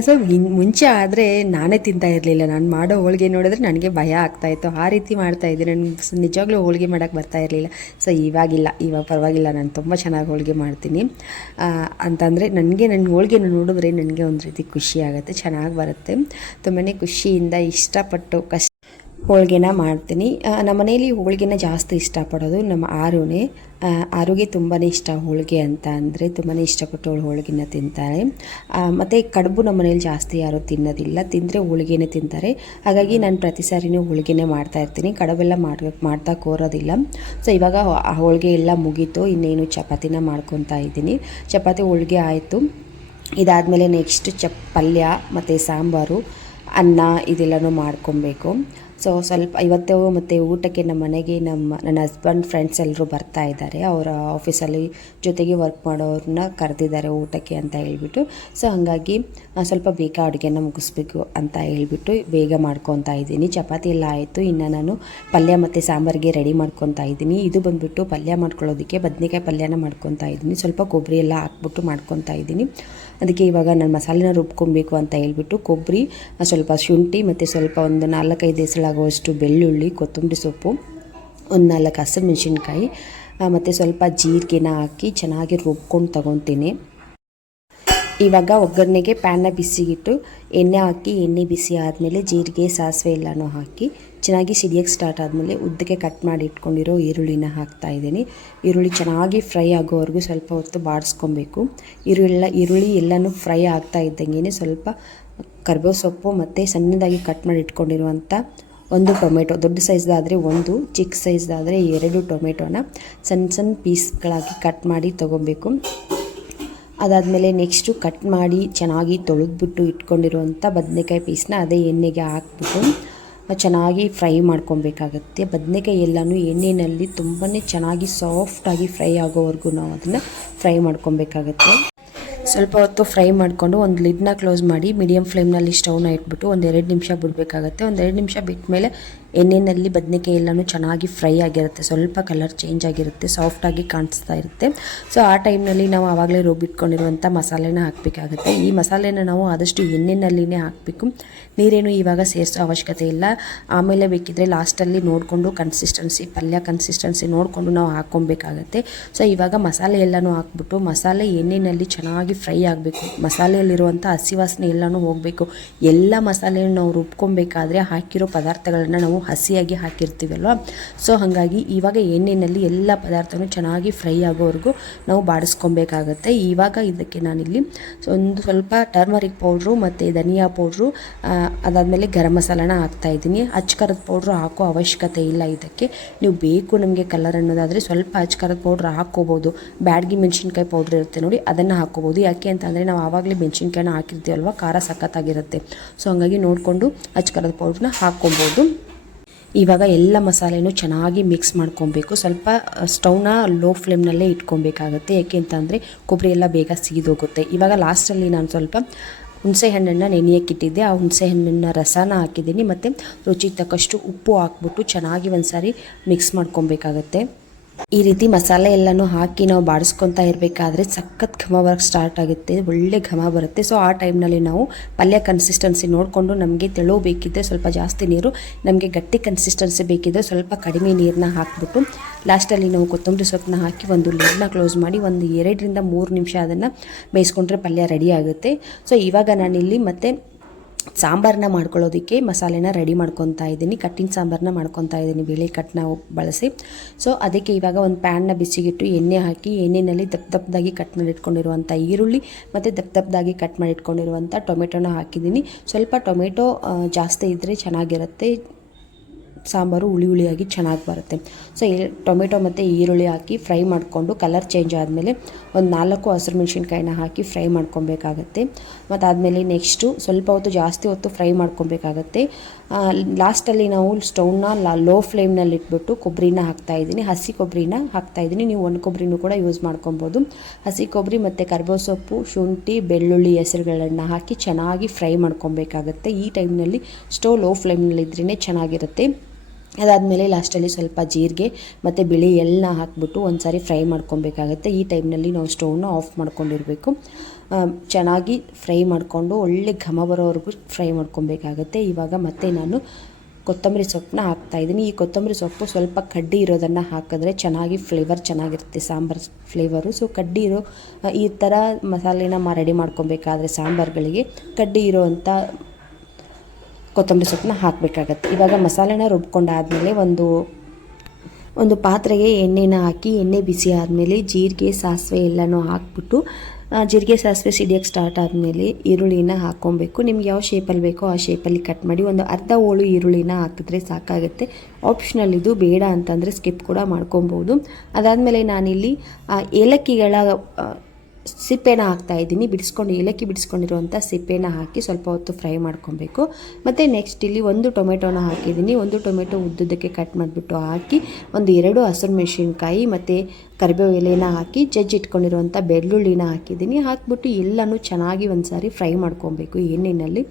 ಸೊ ಮುಂಚೆ ಆದರೆ ನಾನೇ ತಿಂತಾ ಇರಲಿಲ್ಲ. ನಾನು ಮಾಡೋ ಹೋಳಿಗೆ ನೋಡಿದ್ರೆ ನನಗೆ ಭಯ ಆಗ್ತಾಯಿತ್ತು ಆ ರೀತಿ ಮಾಡ್ತಾಯಿದ್ದೆ ನನಗೆ ನಿಜವಾಗ್ಲೂ ಹೋಳಿಗೆ ಮಾಡೋಕ್ಕೆ ಬರ್ತಾ ಇರಲಿಲ್ಲ. ಸೊ ಇವಾಗಿಲ್ಲ. ಇವಾಗ ಪರವಾಗಿಲ್ಲ. ನಾನು ತುಂಬ ಚೆನ್ನಾಗಿ ಹೋಳಿಗೆ ಮಾಡ್ತೀನಿ. ಅಂತಂದರೆ ನನಗೆ ನನ್ನ ಹೋಳಿಗೆನ ನೋಡಿದ್ರೆ ನನಗೆ ಒಂದು ರೀತಿ ಖುಷಿ ಆಗುತ್ತೆ. ಚೆನ್ನಾಗಿ ಬರುತ್ತೆ. ತುಂಬಾ ಖುಷಿಯಿಂದ ಇಷ್ಟಪಟ್ಟು ಕಷ್ಟ ಹೋಳಿಗೆನ ಮಾಡ್ತೀನಿ. ನಮ್ಮ ಮನೇಲಿ ಹೋಳಿಗೆನ ಜಾಸ್ತಿ ಇಷ್ಟಪಡೋದು ನಮ್ಮ ಆರುನೇ. ಆರುಗೆ ತುಂಬಾ ಇಷ್ಟ ಹೋಳಿಗೆ ಅಂತ ಅಂದರೆ ತುಂಬಾ ಇಷ್ಟಪಟ್ಟು ಅವಳು ಹೋಳಿಗೆನ ತಿಂತಾರೆ. ಮತ್ತು ಕಡುಬು ನಮ್ಮ ಮನೇಲಿ ಜಾಸ್ತಿ ಯಾರು ತಿನ್ನೋದಿಲ್ಲ. ತಿಂದರೆ ಹೋಳಿಗೆನೇ ತಿಂತಾರೆ. ಹಾಗಾಗಿ ನಾನು ಪ್ರತಿ ಸಾರಿನೂ ಹೋಳಿಗೆನೇ ಮಾಡ್ತಾ ಇರ್ತೀನಿ. ಕಡುಬೆಲ್ಲ ಮಾಡ್ ಮಾಡ್ತಾ ಕೋರೋದಿಲ್ಲ. ಸೊ ಇವಾಗ ಆ ಹೋಳಿಗೆ ಎಲ್ಲ ಮುಗೀತು. ಇನ್ನೇನು ಚಪಾತಿನ ಮಾಡ್ಕೊತಾ ಇದ್ದೀನಿ. ಚಪಾತಿ ಹೋಳಿಗೆ ಆಯಿತು. ಇದಾದಮೇಲೆ ನೆಕ್ಸ್ಟ್ ಚ ಪಲ್ಯ ಮತ್ತು ಸಾಂಬಾರು, ಅನ್ನ, ಇದೆಲ್ಲನೂ ಮಾಡ್ಕೊಬೇಕು. ಸೊ ಸ್ವಲ್ಪ ಇವತ್ತು ಮತ್ತು ಊಟಕ್ಕೆ ನಮ್ಮ ಮನೆಗೆ ನಮ್ಮ ನನ್ನ ಹಸ್ಬೆಂಡ್ ಫ್ರೆಂಡ್ಸ್ ಎಲ್ಲರೂ ಬರ್ತಾ ಇದ್ದಾರೆ. ಅವರ ಆಫೀಸಲ್ಲಿ ಜೊತೆಗೆ ವರ್ಕ್ ಮಾಡೋರನ್ನ ಕರೆದಿದ್ದಾರೆ ಊಟಕ್ಕೆ ಅಂತ ಹೇಳ್ಬಿಟ್ಟು. ಸೊ ಹಾಗಾಗಿ ಸ್ವಲ್ಪ ಬೇಗ ಅಡುಗೆನ ಮುಗಿಸ್ಬೇಕು ಅಂತ ಹೇಳ್ಬಿಟ್ಟು ಬೇಗ ಮಾಡ್ಕೊತಾ ಇದ್ದೀನಿ. ಚಪಾತಿ ಎಲ್ಲ ಆಯಿತು. ಇನ್ನು ನಾನು ಪಲ್ಯ ಮತ್ತು ಸಾಂಬಾರಿಗೆ ರೆಡಿ ಮಾಡ್ಕೊತಾ ಇದ್ದೀನಿ. ಇದು ಬಂದುಬಿಟ್ಟು ಪಲ್ಯ ಮಾಡ್ಕೊಳ್ಳೋದಕ್ಕೆ ಬದನೆಕಾಯಿ ಪಲ್ಯನ ಮಾಡ್ಕೊತಾ ಇದ್ದೀನಿ. ಸ್ವಲ್ಪ ಕೊಬ್ಬರಿ ಎಲ್ಲ ಹಾಕ್ಬಿಟ್ಟು ಮಾಡ್ಕೊತಾ ಇದ್ದೀನಿ. ಅದಕ್ಕೆ ಇವಾಗ ನಾನು ಮಸಾಲೆನ ರುಬ್ಕೊಬೇಕು ಅಂತ ಹೇಳ್ಬಿಟ್ಟು ಕೊಬ್ಬರಿ ಸ್ವಲ್ಪ ಶುಂಠಿ ಮತ್ತು ಸ್ವಲ್ಪ ಒಂದು ನಾಲ್ಕೈದು ಹೆಸಳಾಗುವಷ್ಟು ಬೆಳ್ಳುಳ್ಳಿ, ಕೊತ್ತಂಬರಿ ಸೊಪ್ಪು, ಒಂದು ನಾಲ್ಕು ಹಸಿರು ಮೆಣಸಿನ್ಕಾಯಿ ಮತ್ತು ಸ್ವಲ್ಪ ಜೀರಿಗೆನ ಹಾಕಿ ಚೆನ್ನಾಗಿ ರುಬ್ಕೊಂಡು ತಗೊತೀನಿ ಇವಾಗ ಒಗ್ಗರಣೆಗೆ ಪ್ಯಾನ್ನ ಬಿಸಿಗಿಟ್ಟು ಎಣ್ಣೆ ಹಾಕಿ, ಎಣ್ಣೆ ಬಿಸಿ ಆದಮೇಲೆ ಜೀರಿಗೆ, ಸಾಸಿವೆ ಎಲ್ಲನೂ ಹಾಕಿ, ಚೆನ್ನಾಗಿ ಸಿಡಿಯೋಕ್ಕೆ ಸ್ಟಾರ್ಟ್ ಆದಮೇಲೆ ಉದ್ದಕ್ಕೆ ಕಟ್ ಮಾಡಿ ಇಟ್ಕೊಂಡಿರೋ ಈರುಳ್ಳಿನ ಹಾಕ್ತಾ ಇದ್ದೀನಿ. ಈರುಳ್ಳಿ ಚೆನ್ನಾಗಿ ಫ್ರೈ ಆಗೋವರೆಗೂ ಸ್ವಲ್ಪ ಹೊತ್ತು ಬಾಡಿಸ್ಕೊಬೇಕು. ಈರುಳ್ಳ, ಈರುಳ್ಳಿ ಎಲ್ಲನೂ ಫ್ರೈ ಆಗ್ತಾ ಇದ್ದಂಗೆ ಸ್ವಲ್ಪ ಕರ್ಬೇವು ಸೊಪ್ಪು ಮತ್ತು ಸಣ್ಣದಾಗಿ ಕಟ್ ಮಾಡಿ ಇಟ್ಕೊಂಡಿರುವಂಥ ಒಂದು ಟೊಮೆಟೊ, ದೊಡ್ಡ ಸೈಜ್ದಾದರೆ ಒಂದು, ಚಿಕ್ಕ ಸೈಜ್ದಾದರೆ ಎರಡು ಟೊಮೆಟೊನ ಸಣ್ಣ ಸಣ್ಣ ಪೀಸ್ಗಳಾಗಿ ಕಟ್ ಮಾಡಿ ತೊಗೊಬೇಕು. ಅದಾದಮೇಲೆ ನೆಕ್ಸ್ಟು ಕಟ್ ಮಾಡಿ ಚೆನ್ನಾಗಿ ತೊಳೆದ್ಬಿಟ್ಟು ಇಟ್ಕೊಂಡಿರುವಂಥ ಬದನೆಕಾಯಿ ಪೀಸ್ನ ಅದೇ ಎಣ್ಣೆಗೆ ಹಾಕ್ಬಿಟ್ಟು ಚೆನ್ನಾಗಿ ಫ್ರೈ ಮಾಡ್ಕೊಬೇಕಾಗತ್ತೆ. ಬದನೆಕಾಯಿ ಎಲ್ಲನೂ ಎಣ್ಣೆಯಲ್ಲಿ ತುಂಬಾ ಚೆನ್ನಾಗಿ ಸಾಫ್ಟಾಗಿ ಫ್ರೈ ಆಗೋವರೆಗೂ ನಾವು ಅದನ್ನು ಫ್ರೈ ಮಾಡ್ಕೊಬೇಕಾಗತ್ತೆ. ಸ್ವಲ್ಪ ಹೊತ್ತು ಫ್ರೈ ಮಾಡಿಕೊಂಡು ಒಂದು ಲಿಡ್ನ ಕ್ಲೋಸ್ ಮಾಡಿ ಮೀಡಿಯಮ್ ಫ್ಲೇಮ್ನಲ್ಲಿ ಸ್ಟವ್ನ ಇಟ್ಬಿಟ್ಟು ಒಂದು ಎರಡು ನಿಮಿಷ ಬಿಡಬೇಕಾಗತ್ತೆ. ಒಂದು ಎರಡು ನಿಮಿಷ ಬಿಟ್ಟ ಮೇಲೆ ಎಣ್ಣೆಯಲ್ಲಿ ಬದನೆಕಾಯಿ ಎಲ್ಲನೂ ಚೆನ್ನಾಗಿ ಫ್ರೈ ಆಗಿರುತ್ತೆ. ಸ್ವಲ್ಪ ಕಲರ್ ಚೇಂಜ್ ಆಗಿರುತ್ತೆ ಸಾಫ್ಟಾಗಿ ಕಾಣಿಸ್ತಾ ಇರುತ್ತೆ. ಸೊ ಆ ಟೈಮ್ನಲ್ಲಿ ನಾವು ಆವಾಗಲೇ ರುಬ್ಬಿಟ್ಕೊಂಡಿರುವಂಥ ಮಸಾಲೆನ ಹಾಕಬೇಕಾಗುತ್ತೆ. ಈ ಮಸಾಲೆನ ನಾವು ಆದಷ್ಟು ಎಣ್ಣೆನಲ್ಲಿನೇ ಹಾಕಬೇಕು. ನೀರೇನು ಇವಾಗ ಸೇರಿಸೋ ಅವಶ್ಯಕತೆ ಇಲ್ಲ. ಆಮೇಲೆ ಬೇಕಿದ್ರೆ ಲಾಸ್ಟಲ್ಲಿ ನೋಡಿಕೊಂಡು ಕನ್ಸಿಸ್ಟೆನ್ಸಿ ಪಲ್ಯ ಕನ್ಸಿಸ್ಟೆನ್ಸಿ ನೋಡಿಕೊಂಡು ನಾವು ಹಾಕ್ಕೊಬೇಕಾಗತ್ತೆ. ಸೊ ಇವಾಗ ಮಸಾಲೆ ಎಲ್ಲನೂ ಹಾಕ್ಬಿಟ್ಟು ಮಸಾಲೆ ಎಣ್ಣೆಯಲ್ಲಿ ಚೆನ್ನಾಗಿ ಫ್ರೈ ಆಗಬೇಕು. ಮಸಾಲೆಯಲ್ಲಿರುವಂಥ ಹಸಿ ವಾಸನೆ ಎಲ್ಲನೂ ಹೋಗಬೇಕು. ಎಲ್ಲ ಮಸಾಲೆಯನ್ನು ನಾವು ರುಬ್ಕೊಬೇಕಾದ್ರೆ ಹಾಕಿರೋ ಪದಾರ್ಥಗಳನ್ನು ನಾವು ಹಸಿಯಾಗಿ ಹಾಕಿರ್ತೀವಲ್ವ? ಸೊ ಹಾಗಾಗಿ ಇವಾಗ ಎಣ್ಣೆಯಲ್ಲಿ ಎಲ್ಲ ಪದಾರ್ಥನೂ ಚೆನ್ನಾಗಿ ಫ್ರೈ ಆಗೋವರೆಗೂ ನಾವು ಬಾಡಿಸ್ಕೊಬೇಕಾಗತ್ತೆ. ಇವಾಗ ಇದಕ್ಕೆ ನಾನಿಲ್ಲಿ ಒಂದು ಸ್ವಲ್ಪ ಟರ್ಮರಿಕ್ ಪೌಡ್ರು ಮತ್ತು ಧನಿಯಾ ಪೌಡ್ರು ಅದಾದಮೇಲೆ ಗರಂ ಮಸಾಲಾನ ಹಾಕ್ತಾ ಇದ್ದೀನಿ. ಅಚ್ಕರದ ಪೌಡ್ರು ಹಾಕೋ ಅವಶ್ಯಕತೆ ಇಲ್ಲ ಇದಕ್ಕೆ. ನೀವು ಬೇಕು ನಮಗೆ ಕಲರ್ ಅನ್ನೋದಾದರೆ ಸ್ವಲ್ಪ ಅಚ್ಚಕರದ ಪೌಡ್ರ್ ಹಾಕ್ಕೋಬೋದು. ಬ್ಯಾಡ್ಗಿ ಮೆಣಸಿನ್ಕಾಯಿ ಪೌಡ್ರ್ ಇರುತ್ತೆ ನೋಡಿ, ಅದನ್ನು ಹಾಕ್ಕೋಬೋದು. ಯಾಕೆ ಅಂತಂದರೆ ನಾವು ಆವಾಗಲೇ ಮೆಣಸಿನ್ಕಾಯಿನ ಹಾಕಿರ್ತೀವಲ್ವ, ಖಾರ ಸಖತ್ತಾಗಿರುತ್ತೆ. ಸೊ ಹಾಗಾಗಿ ನೋಡಿಕೊಂಡು ಅಚ್ಚಕರದ ಪೌಡ್ರನ್ನ ಹಾಕ್ಕೊಬೋದು. ಇವಾಗ ಎಲ್ಲ ಮಸಾಲೆನೂ ಚೆನ್ನಾಗಿ ಮಿಕ್ಸ್ ಮಾಡ್ಕೊಬೇಕು. ಸ್ವಲ್ಪ ಸ್ಟೌನ ಲೋ ಫ್ಲೇಮ್ನಲ್ಲೇ ಇಟ್ಕೊಬೇಕಾಗುತ್ತೆ. ಯಾಕೆ ಅಂತಂದರೆ ಕೊಬ್ಬರಿ ಎಲ್ಲ ಬೇಗ ಸೀದೋಗುತ್ತೆ. ಇವಾಗ ಲಾಸ್ಟಲ್ಲಿ ನಾನು ಸ್ವಲ್ಪ ಹುಣಸೆ ಹಣ್ಣನ್ನು ನೆನೆಯಕ್ಕಿಟ್ಟಿದ್ದೆ ಆ ಹುಣಸೆ ಹಣ್ಣಿನ ರಸನ ಹಾಕಿದ್ದೀನಿ. ಮತ್ತು ರುಚಿಗೆ ತಕ್ಕಷ್ಟು ಉಪ್ಪು ಹಾಕ್ಬಿಟ್ಟು ಚೆನ್ನಾಗಿ ಒಂದು ಸಾರಿ ಮಿಕ್ಸ್ ಮಾಡ್ಕೊಬೇಕಾಗತ್ತೆ. ಈ ರೀತಿ ಮಸಾಲೆ ಎಲ್ಲನೂ ಹಾಕಿ ನಾವು ಬಾಡಿಸ್ಕೊತಾ ಇರಬೇಕಾದ್ರೆ ಸಖತ್ ಘಮ ಬರಕ್ಕೆ ಸ್ಟಾರ್ಟ್ ಆಗುತ್ತೆ, ಒಳ್ಳೆ ಘಮ ಬರುತ್ತೆ. ಸೊ ಆ ಟೈಮ್ನಲ್ಲಿ ನಾವು ಪಲ್ಯ ಕನ್ಸಿಸ್ಟೆನ್ಸಿ ನೋಡಿಕೊಂಡು ನಮಗೆ ತೆಳು ಬೇಕಿದ್ದರೆ ಸ್ವಲ್ಪ ಜಾಸ್ತಿ ನೀರು, ನಮಗೆ ಗಟ್ಟಿ ಕನ್ಸಿಸ್ಟೆನ್ಸಿ ಬೇಕಿದ್ದರೆ ಸ್ವಲ್ಪ ಕಡಿಮೆ ನೀರನ್ನ ಹಾಕಿಬಿಟ್ಟು ಲಾಸ್ಟಲ್ಲಿ ನಾವು ಕೊತ್ತಂಬರಿ ಸೊಪ್ಪನ್ನ ಹಾಕಿ ಒಂದು ಲಿಡ್ನ ಕ್ಲೋಸ್ ಮಾಡಿ ಒಂದು ಎರಡರಿಂದ ಮೂರು ನಿಮಿಷ ಅದನ್ನು ಬೇಯಿಸ್ಕೊಂಡ್ರೆ ಪಲ್ಯ ರೆಡಿ ಆಗುತ್ತೆ. ಸೊ ಇವಾಗ ನಾನಿಲ್ಲಿ ಮತ್ತೆ ಸಾಂಬಾರನ್ನ ಮಾಡ್ಕೊಳ್ಳೋದಕ್ಕೆ ಮಸಾಲೆನ ರೆಡಿ ಮಾಡ್ಕೊತಾ ಇದ್ದೀನಿ. ಕಟ್ಟಿನ ಸಾಂಬಾರನ್ನ ಮಾಡ್ಕೊತಾ ಇದ್ದೀನಿ. ಬೇಳೆ ಕಟ್ಟನ್ನ ಬಳಸಿ. ಸೊ ಅದಕ್ಕೆ ಇವಾಗ ಒಂದು ಪ್ಯಾನ್ನ ಬಿಸಿಗಿಟ್ಟು ಎಣ್ಣೆ ಹಾಕಿ ಎಣ್ಣೆಯಲ್ಲಿ ದಪ್ಪ ದಪ್ಪದಾಗಿ ಕಟ್ ಮಾಡಿಟ್ಕೊಂಡಿರುವಂಥ ಈರುಳ್ಳಿ ಮತ್ತು ದಪ್ಪ ದಪ್ಪದಾಗಿ ಕಟ್ ಮಾಡಿಟ್ಕೊಂಡಿರುವಂಥ ಟೊಮೆಟೊನ ಹಾಕಿದ್ದೀನಿ. ಸ್ವಲ್ಪ ಟೊಮೆಟೊ ಜಾಸ್ತಿ ಇದ್ದರೆ ಚೆನ್ನಾಗಿರುತ್ತೆ. ಸಾಂಬಾರು ಹುಳಿ ಹುಳಿಯಾಗಿ ಚೆನ್ನಾಗಿ ಬರುತ್ತೆ. ಸೊ ಟೊಮೆಟೊ ಮತ್ತು ಈರುಳ್ಳಿ ಹಾಕಿ ಫ್ರೈ ಮಾಡಿಕೊಂಡು ಕಲರ್ ಚೇಂಜ್ ಆದಮೇಲೆ ಒಂದು ನಾಲ್ಕು ಹಸಿರು ಮೆಣಸಿನ್ಕಾಯಿನ ಹಾಕಿ ಫ್ರೈ ಮಾಡ್ಕೊಬೇಕಾಗತ್ತೆ. ಮತ್ತು ಆದಮೇಲೆ ನೆಕ್ಸ್ಟು ಸ್ವಲ್ಪ ಹೊತ್ತು ಜಾಸ್ತಿ ಹೊತ್ತು ಫ್ರೈ ಮಾಡ್ಕೊಬೇಕಾಗತ್ತೆ. ಲಾಸ್ಟಲ್ಲಿ ನಾವು ಸ್ಟೌವ್ನ ಲೋ ಫ್ಲೇಮ್ನಲ್ಲಿ ಇಟ್ಬಿಟ್ಟು ಕೊಬ್ಬರಿನ ಹಾಕ್ತಾಯಿದ್ದೀನಿ ಹಸಿ ಕೊಬ್ಬರಿನ ಹಾಕ್ತಾಯಿದ್ದೀನಿ ನೀವು ಒಣ ಕೊಬ್ಬರಿನೂ ಕೂಡ ಯೂಸ್ ಮಾಡ್ಕೊಬೋದು. ಹಸಿ ಕೊಬ್ಬರಿ ಮತ್ತು ಕರ್ಬೇವು ಸೊಪ್ಪು, ಶುಂಠಿ, ಬೆಳ್ಳುಳ್ಳಿ ಹೆಸರುಗಳನ್ನು ಹಾಕಿ ಚೆನ್ನಾಗಿ ಫ್ರೈ ಮಾಡ್ಕೊಬೇಕಾಗತ್ತೆ. ಈ ಟೈಮ್ನಲ್ಲಿ ಸ್ಟೋವ್ ಲೋ ಫ್ಲೇಮ್ನಲ್ಲಿದ್ರೇ ಚೆನ್ನಾಗಿರುತ್ತೆ. ಅದಾದಮೇಲೆ ಲಾಸ್ಟಲ್ಲಿ ಸ್ವಲ್ಪ ಜೀರಿಗೆ ಮತ್ತು ಬಿಳಿ ಎಳ್ಳನ್ನ ಹಾಕ್ಬಿಟ್ಟು ಒಂದು ಫ್ರೈ ಮಾಡ್ಕೊಬೇಕಾಗತ್ತೆ. ಈ ಟೈಮ್ನಲ್ಲಿ ನಾವು ಸ್ಟೌವ್ನ ಆಫ್ ಮಾಡ್ಕೊಂಡಿರಬೇಕು. ಚೆನ್ನಾಗಿ ಫ್ರೈ ಮಾಡಿಕೊಂಡು ಒಳ್ಳೆ ಘಮ ಬರೋವರೆಗೂ ಫ್ರೈ ಮಾಡ್ಕೊಬೇಕಾಗತ್ತೆ. ಇವಾಗ ಮತ್ತೆ ನಾನು ಕೊತ್ತಂಬರಿ ಸೊಪ್ಪನ್ನ ಹಾಕ್ತಾಯಿದ್ದೀನಿ ಈ ಕೊತ್ತಂಬರಿ ಸೊಪ್ಪು ಸ್ವಲ್ಪ ಕಡ್ಡಿ ಇರೋದನ್ನು ಹಾಕಿದ್ರೆ ಚೆನ್ನಾಗಿ ಫ್ಲೇವರ್ ಚೆನ್ನಾಗಿರುತ್ತೆ. ಸಾಂಬಾರು ಫ್ಲೇವರು. ಸೊ, ಕಡ್ಡಿ ಇರೋ ಈ ಥರ ಮಸಾಲೆನ ರೆಡಿ ಮಾಡ್ಕೊಬೇಕಾದ್ರೆ ಸಾಂಬಾರುಗಳಿಗೆ ಕಡ್ಡಿ ಇರೋವಂಥ ಕೊತ್ತಂಬರಿ ಸೊಪ್ಪನ್ನ ಹಾಕಬೇಕಾಗತ್ತೆ. ಇವಾಗ ಮಸಾಲೆನ ರುಬ್ಕೊಂಡಾದಮೇಲೆ ಒಂದು ಒಂದು ಪಾತ್ರೆಗೆ ಎಣ್ಣೆನ ಹಾಕಿ, ಎಣ್ಣೆ ಬಿಸಿ ಆದಮೇಲೆ ಜೀರಿಗೆ, ಸಾಸಿವೆ ಎಲ್ಲನೂ ಹಾಕ್ಬಿಟ್ಟು ಜೀರಿಗೆ, ಸಾಸಿವೆ ಸಿಡಿಯೋಕ್ಕೆ ಸ್ಟಾರ್ಟ್ ಆದಮೇಲೆ ಈರುಳ್ಳಿನ ಹಾಕ್ಕೊಬೇಕು. ನಿಮ್ಗೆ ಯಾವ ಶೇಪಲ್ಲಿ ಬೇಕೋ ಆ ಶೇಪಲ್ಲಿ ಕಟ್ ಮಾಡಿ ಒಂದು ಅರ್ಧ ಹೋಳು ಈರುಳ್ಳಿನ ಹಾಕಿದ್ರೆ ಸಾಕಾಗುತ್ತೆ. ಆಪ್ಷನಲ್ ಇದು ಬೇಡ ಅಂತಂದರೆ ಸ್ಕಿಪ್ ಕೂಡ ಮಾಡ್ಕೊಬೋದು. ಅದಾದಮೇಲೆ ನಾನಿಲ್ಲಿ ಏಲಕ್ಕಿಗಳ ಸಿಪ್ಪೆನ ಹಾಕ್ತಾ ಇದ್ದೀನಿ. ಬಿಡಿಸ್ಕೊಂಡು, ಏಲಕ್ಕಿ ಬಿಡಿಸ್ಕೊಂಡಿರುವಂಥ ಸಿಪ್ಪೆನ ಹಾಕಿ ಸ್ವಲ್ಪ ಹೊತ್ತು ಫ್ರೈ ಮಾಡ್ಕೊಬೇಕು. ಮತ್ತು ನೆಕ್ಸ್ಟ್ ಇಲ್ಲಿ ಒಂದು ಟೊಮೆಟೊನ ಹಾಕಿದ್ದೀನಿ. ಒಂದು ಟೊಮೆಟೊ ಉದ್ದುದಕ್ಕೆ ಕಟ್ ಮಾಡಿಬಿಟ್ಟು ಹಾಕಿ, ಒಂದು ಎರಡು ಹಸಿರು ಮೆಣಸಿನ್ಕಾಯಿ ಮತ್ತು ಕರಿಬೇವು ಎಲೆನ ಹಾಕಿ ಜಜ್ಜಿ ಇಟ್ಕೊಂಡಿರುವಂಥ ಬೆಳ್ಳುಳ್ಳಿನ ಹಾಕಿದ್ದೀನಿ. ಹಾಕ್ಬಿಟ್ಟು ಎಲ್ಲನೂ ಚೆನ್ನಾಗಿ ಒಂದು ಸಾರಿ ಫ್ರೈ ಮಾಡ್ಕೊಬೇಕು ಎಣ್ಣೆಯಲ್ಲಿ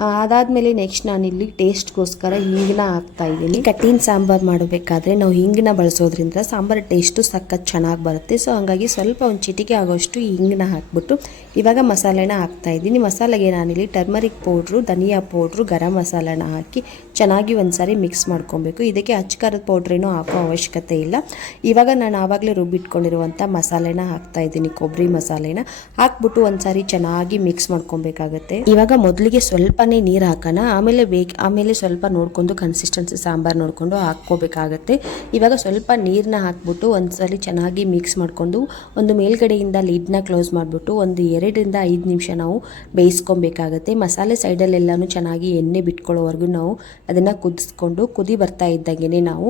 ಅದಾದಮೇಲೆ ನೆಕ್ಸ್ಟ್ ನಾನಿಲ್ಲಿ ಟೇಸ್ಟ್ಗೋಸ್ಕರ ಹಿಂಗಿನ ಹಾಕ್ತಾ ಇದ್ದೀನಿ. ಕಟ್ಟಿನ ಸಾಂಬಾರು ಮಾಡಬೇಕಾದ್ರೆ ನಾವು ಹಿಂಗನ್ನ ಬಳಸೋದ್ರಿಂದ ಸಾಂಬಾರು ಟೇಸ್ಟು ಸಖತ್ ಚೆನ್ನಾಗಿ ಬರುತ್ತೆ. ಸೊ ಹಾಗಾಗಿ ಸ್ವಲ್ಪ ಒಂದು ಚಿಟಿಕೆ ಆಗೋಷ್ಟು ಹಿಂಗಿನ ಹಾಕ್ಬಿಟ್ಟು ಇವಾಗ ಮಸಾಲೆನ ಹಾಕ್ತಾ ಇದ್ದೀನಿ. ಮಸಾಲೆಗೆ ನಾನಿಲ್ಲಿ ಟರ್ಮರಿಕ್ ಪೌಡ್ರು ಧನಿಯಾ ಪೌಡ್ರು ಗರಂ ಮಸಾಲೆನ ಹಾಕಿ ಚೆನ್ನಾಗಿ ಒಂದ್ಸಾರಿ ಮಿಕ್ಸ್ ಮಾಡ್ಕೊಬೇಕು. ಇದಕ್ಕೆ ಅಚ್ಚಕಾರದ ಪೌಡ್ರೇನೂ ಹಾಕೋ ಅವಶ್ಯಕತೆ ಇಲ್ಲ. ಇವಾಗ ನಾನು ಆವಾಗಲೇ ರುಬ್ಬಿಟ್ಕೊಂಡಿರುವಂಥ ಮಸಾಲೆನ ಹಾಕ್ತಾ ಇದ್ದೀನಿ ಕೊಬ್ಬರಿ ಮಸಾಲೆನ. ಹಾಕ್ಬಿಟ್ಟು ಒಂದ್ಸಾರಿ ಚೆನ್ನಾಗಿ ಮಿಕ್ಸ್ ಮಾಡ್ಕೊಬೇಕಾಗತ್ತೆ. ಇವಾಗ ಮೊದಲಿಗೆ ಸ್ವಲ್ಪನೇ ನೀರು ಹಾಕೋಣ. ಆಮೇಲೆ ಬೇಕ, ಆಮೇಲೆ ಸ್ವಲ್ಪ ನೋಡ್ಕೊಂಡು ಕನ್ಸಿಸ್ಟೆನ್ಸಿ ಸಾಂಬಾರು ನೋಡಿಕೊಂಡು ಹಾಕ್ಕೋಬೇಕಾಗತ್ತೆ. ಇವಾಗ ಸ್ವಲ್ಪ ನೀರನ್ನ ಹಾಕ್ಬಿಟ್ಟು ಒಂದ್ಸಲಿ ಚೆನ್ನಾಗಿ ಮಿಕ್ಸ್ ಮಾಡಿಕೊಂಡು ಒಂದು ಮೇಲ್ಗಡೆಯಿಂದ ಲಿಡ್ನ ಕ್ಲೋಸ್ ಮಾಡಿಬಿಟ್ಟು ಒಂದು ಎರಡರಿಂದ ಐದು ನಿಮಿಷ ನಾವು ಬೇಯಿಸ್ಕೊಬೇಕಾಗತ್ತೆ. ಮಸಾಲೆ ಸೈಡಲ್ಲೆಲ್ಲನೂ ಚೆನ್ನಾಗಿ ಎಣ್ಣೆ ಬಿಟ್ಕೊಳ್ಳೋವರೆಗೂ ನಾವು ಅದನ್ನು ಕುದಿಸ್ಕೊಂಡು ಕುದಿ ಬರ್ತಾ ಇದ್ದಾಗೆ ನಾವು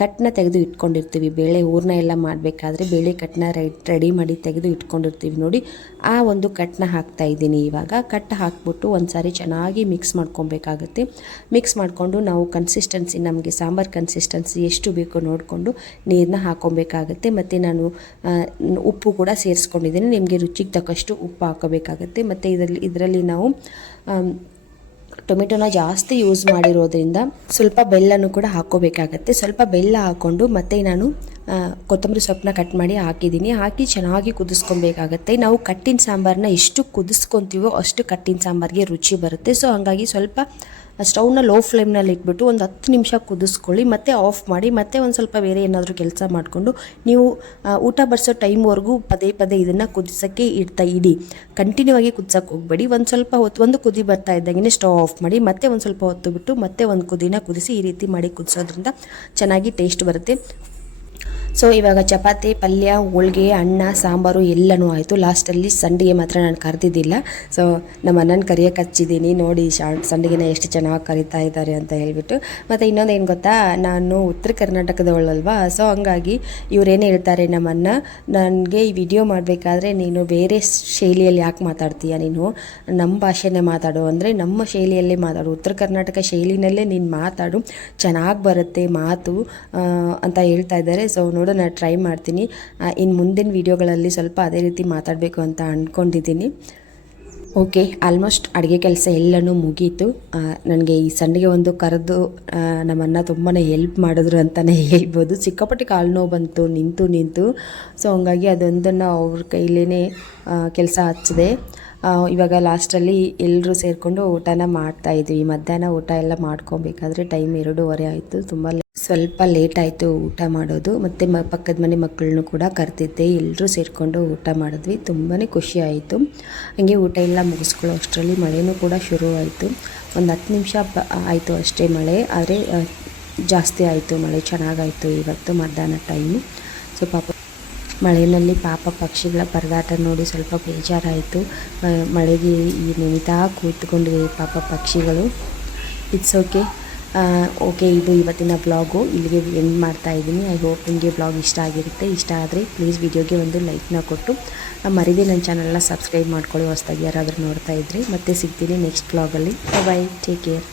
ಕಟ್ನ ತೆಗೆದು ಇಟ್ಕೊಂಡಿರ್ತೀವಿ. ಬೇಳೆ ಹೂರಣ ಎಲ್ಲ ಮಾಡಬೇಕಾದ್ರೆ ಬೇಳೆ ಕಟ್ನ ರೆಡಿ ಮಾಡಿ ತೆಗೆದು ಇಟ್ಕೊಂಡಿರ್ತೀವಿ ನೋಡಿ. ಆ ಒಂದು ಕಟ್ನ ಹಾಕ್ತಾ ಇದ್ದೀನಿ ಇವಾಗ. ಕಟ್ ಹಾಕ್ಬಿಟ್ಟು ಒಂದ್ಸಾರಿ ಚೆನ್ನಾಗಿ ಮಿಕ್ಸ್ ಮಾಡ್ಕೊಬೇಕಾಗುತ್ತೆ. ಮಿಕ್ಸ್ ಮಾಡಿಕೊಂಡು ನಾವು ಕನ್ಸಿಸ್ಟೆನ್ಸಿ ನಮಗೆ ಸಾಂಬಾರು ಕನ್ಸಿಸ್ಟೆನ್ಸಿ ಎಷ್ಟು ಬೇಕೋ ನೋಡಿಕೊಂಡು ನೀರನ್ನ ಹಾಕೊಬೇಕಾಗುತ್ತೆ. ಮತ್ತು ನಾನು ಉಪ್ಪು ಕೂಡ ಸೇರಿಸ್ಕೊಂಡಿದ್ದೀನಿ. ನಿಮಗೆ ರುಚಿಗೆ ತಕ್ಕಷ್ಟು ಉಪ್ಪು ಹಾಕೋಬೇಕಾಗುತ್ತೆ. ಮತ್ತು ಇದರಲ್ಲಿ ಇದರಲ್ಲಿ ನಾವು ಟೊಮೆಟೊನ ಜಾಸ್ತಿ ಯೂಸ್ ಮಾಡಿರೋದ್ರಿಂದ ಸ್ವಲ್ಪ ಬೆಲ್ಲನೂ ಕೂಡ ಹಾಕೋಬೇಕಾಗತ್ತೆ ಸ್ವಲ್ಪ ಬೆಲ್ಲ ಹಾಕ್ಕೊಂಡು ಮತ್ತೆ ನಾನು ಕೊತ್ತಂಬರಿ ಸೊಪ್ಪನ್ನ ಕಟ್ ಮಾಡಿ ಹಾಕಿದ್ದೀನಿ. ಹಾಕಿ ಚೆನ್ನಾಗಿ ಕುದಿಸ್ಕೊಬೇಕಾಗತ್ತೆ. ನಾವು ಕಟ್ಟಿನ ಸಾಂಬಾರನ್ನ ಎಷ್ಟು ಕುದಿಸ್ಕೊತೀವೋ ಅಷ್ಟು ಕಟ್ಟಿನ ಸಾಂಬಾರಿಗೆ ರುಚಿ ಬರುತ್ತೆ. ಸೊ ಹಾಗಾಗಿ ಸ್ವಲ್ಪ ಸ್ಟವ್ನ ಲೋ ಫ್ಲೇಮ್ನಲ್ಲಿ ಇಟ್ಬಿಟ್ಟು ಒಂದು ಹತ್ತು ನಿಮಿಷ ಕುದಿಸ್ಕೊಳ್ಳಿ ಮತ್ತೆ ಆಫ್ ಮಾಡಿ ಮತ್ತೆ ಒಂದು ಸ್ವಲ್ಪ ಬೇರೆ ಏನಾದರೂ ಕೆಲಸ ಮಾಡಿಕೊಂಡು ನೀವು ಆ, ಊಟ ಬಡಿಸೋ ಟೈಮ್ವರೆಗೂ ಪದೇ ಪದೇ ಇದನ್ನು ಕುದಿಸೋಕ್ಕೆ ಇಡ್ತಾ ಇಡಿ. ಕಂಟಿನ್ಯೂ ಆಗಿ ಕುದಿಸೋಕೆ ಹೋಗಬೇಡಿ. ಒಂದು ಸ್ವಲ್ಪ ಹೊತ್ತು ಒಂದು ಕುದಿ ಬರ್ತಾ ಇದ್ದಾಗೇ ಸ್ಟವ್ ಆಫ್ ಮಾಡಿ ಮತ್ತೆ ಒಂದು ಸ್ವಲ್ಪ ಹೊತ್ತು ಬಿಟ್ಟು ಮತ್ತೆ ಒಂದು ಕುದಿನ ಕುದಿಸಿ ಈ ರೀತಿ ಮಾಡಿ ಕುದಿಸೋದ್ರಿಂದ ಚೆನ್ನಾಗಿ ಟೇಸ್ಟ್ ಬರುತ್ತೆ. ಸೊ ಇವಾಗ ಚಪಾತಿ, ಪಲ್ಯ, ಹೋಳ್ಗೆ, ಅನ್ನ, ಸಾಂಬಾರು ಎಲ್ಲನೂ ಆಯಿತು. ಲಾಸ್ಟಲ್ಲಿ ಸಂಡಿಗೆ ಮಾತ್ರ ನಾನು ಕರೆದಿದ್ದಿಲ್ಲ. ಸೊ ನಮ್ಮ ಅಣ್ಣನ ಕರಿಯಕ್ಕೆ ಹಚ್ಚಿದ್ದೀನಿ. ನೋಡಿ, ಶಾ ಸಂಡಿಗೆನ ಎಷ್ಟು ಚೆನ್ನಾಗಿ ಕರಿತಾ ಇದ್ದಾರೆ ಅಂತ ಹೇಳ್ಬಿಟ್ಟು. ಮತ್ತು ಇನ್ನೊಂದು ಏನು ಗೊತ್ತಾ? ನಾನು ಉತ್ತರ ಕರ್ನಾಟಕದವಳಲ್ವಾ? ಸೊ ಹಂಗಾಗಿ ಇವರೇನು ಹೇಳ್ತಾರೆ ನಮ್ಮ ಅಣ್ಣ, ನನಗೆ ಈ ವಿಡಿಯೋ ಮಾಡಬೇಕಾದ್ರೆ ನೀನು ಬೇರೆ ಶೈಲಿಯಲ್ಲಿ ಯಾಕೆ ಮಾತಾಡ್ತೀಯ ನೀನು? ನಮ್ಮ ಭಾಷೆನೇ ಮಾತಾಡು. ಅಂದರೆ ನಮ್ಮ ಶೈಲಿಯಲ್ಲೇ ಮಾತಾಡು. ಉತ್ತರ ಕರ್ನಾಟಕ ಶೈಲಿನಲ್ಲೇ ನೀನು ಮಾತಾಡು. ಚೆನ್ನಾಗಿ ಬರುತ್ತೆ ಮಾತು ಅಂತ ಹೇಳ್ತಾ ಇದ್ದಾರೆ. ಸೊ ನೋಡೋಣ ಟ್ರೈ ಮಾಡ್ತೀನಿ. ಇನ್ನು ಮುಂದಿನ ವೀಡಿಯೋಗಳಲ್ಲಿ ಸ್ವಲ್ಪ ಅದೇ ರೀತಿ ಮಾತಾಡಬೇಕು ಅಂತ ಅಂದ್ಕೊಂಡಿದ್ದೀನಿ ಓಕೆ ಆಲ್ಮೋಸ್ಟ್ ಅಡುಗೆ ಕೆಲಸ ಎಲ್ಲನೂ ಮುಗೀತು. ನನಗೆ ಈ ಸಂಡಿಗೆ ಒಂದು ಕರೆದು ನಮ್ಮನ್ನ ತುಂಬಾ ಹೆಲ್ಪ್ ಮಾಡಿದ್ರು ಅಂತಲೇ ಹೇಳ್ಬೋದು. ಸಿಕ್ಕಾಪಟ್ಟೆ ಕಾಲು ನೋವು ಬಂತು, ನಿಂತು ನಿಂತು. ಸೊ ಹಂಗಾಗಿ ಅದೊಂದನ್ನು ಅವ್ರ ಕೈಲೇ ಕೆಲಸ ಹಚ್ಚಿದೆ. ಇವಾಗ ಲಾಸ್ಟಲ್ಲಿ ಎಲ್ಲರೂ ಸೇರಿಕೊಂಡು ಊಟನ ಮಾಡ್ತಾಯಿದ್ವಿ ಮಧ್ಯಾಹ್ನ ಊಟ ಎಲ್ಲ ಮಾಡ್ಕೊಬೇಕಾದ್ರೆ ಟೈಮ್ ಎರಡೂವರೆ ಆಯಿತು. ತುಂಬ ಸ್ವಲ್ಪ ಲೇಟ್ ಆಯಿತು ಊಟ ಮಾಡೋದು. ಮತ್ತು ಮ, ಪಕ್ಕದ ಮನೆ ಮಕ್ಕಳನ್ನು ಕೂಡ ಕರೆದಿದ್ದೆ. ಎಲ್ಲರೂ ಸೇರಿಕೊಂಡು ಊಟ ಮಾಡಿದ್ವಿ. ತುಂಬಾ ಖುಷಿ ಆಯಿತು. ಹಾಗೆ ಊಟ ಎಲ್ಲ ಮುಗಿಸ್ಕೊಳ್ಳೋ ಅಷ್ಟರಲ್ಲಿ ಮಳೆನೂ ಕೂಡ ಶುರು ಆಯಿತು. ಒಂದು ಹತ್ತು ನಿಮಿಷ ಆಯಿತು ಅಷ್ಟೇ ಮಳೆ. ಆದರೆ ಜಾಸ್ತಿ ಆಯಿತು ಮಳೆ. ಚೆನ್ನಾಗಾಯಿತು ಇವತ್ತು ಮಧ್ಯಾಹ್ನ ಟೈಮು ಸೊ, ಪಾಪ ಮಳೆಯಲ್ಲಿ ಪಾಪ ಪಕ್ಷಿಗಳ ಪರದಾಟ ನೋಡಿ ಸ್ವಲ್ಪ ಬೇಜಾರಾಯಿತು. ಮಳೆಗೆ ಈ ನೆನಿತಾ ಕೂತ್ಕೊಂಡಿವೆ ಪಾಪ ಪಕ್ಷಿಗಳು. ಇಟ್ಸ್ ಓಕೆ ಓಕೆ ಇದು ಇವತ್ತಿನ ಬ್ಲಾಗು ಇಲ್ಲಿಗೆ ಎಂಡ್ ಮಾಡ್ತಾ ಇದ್ದೀನಿ. ಐ ಹೋಪ್ ನಿಮಗೆ ಬ್ಲಾಗ್ ಇಷ್ಟ ಆಗಿರುತ್ತೆ. ಇಷ್ಟ ಆದರೆ ಪ್ಲೀಸ್ ವಿಡಿಯೋಗೆ ಒಂದು ಲೈಕ್ನ ಕೊಟ್ಟು. ಮರಿದೇ ನನ್ನ ಚಾನಲ್ನ ಸಬ್ಸ್ಕ್ರೈಬ್ ಮಾಡ್ಕೊಳ್ಳಿ ಹೊಸ್ದಾಗಿ ಯಾರಾದರೂ ನೋಡ್ತಾ ಇದ್ರಿ. ಮತ್ತೆ ಸಿಗ್ತೀನಿ ನೆಕ್ಸ್ಟ್ ಬ್ಲಾಗಲ್ಲಿ ಬಾಯ್ ಟೇಕ್ ಕೇರ್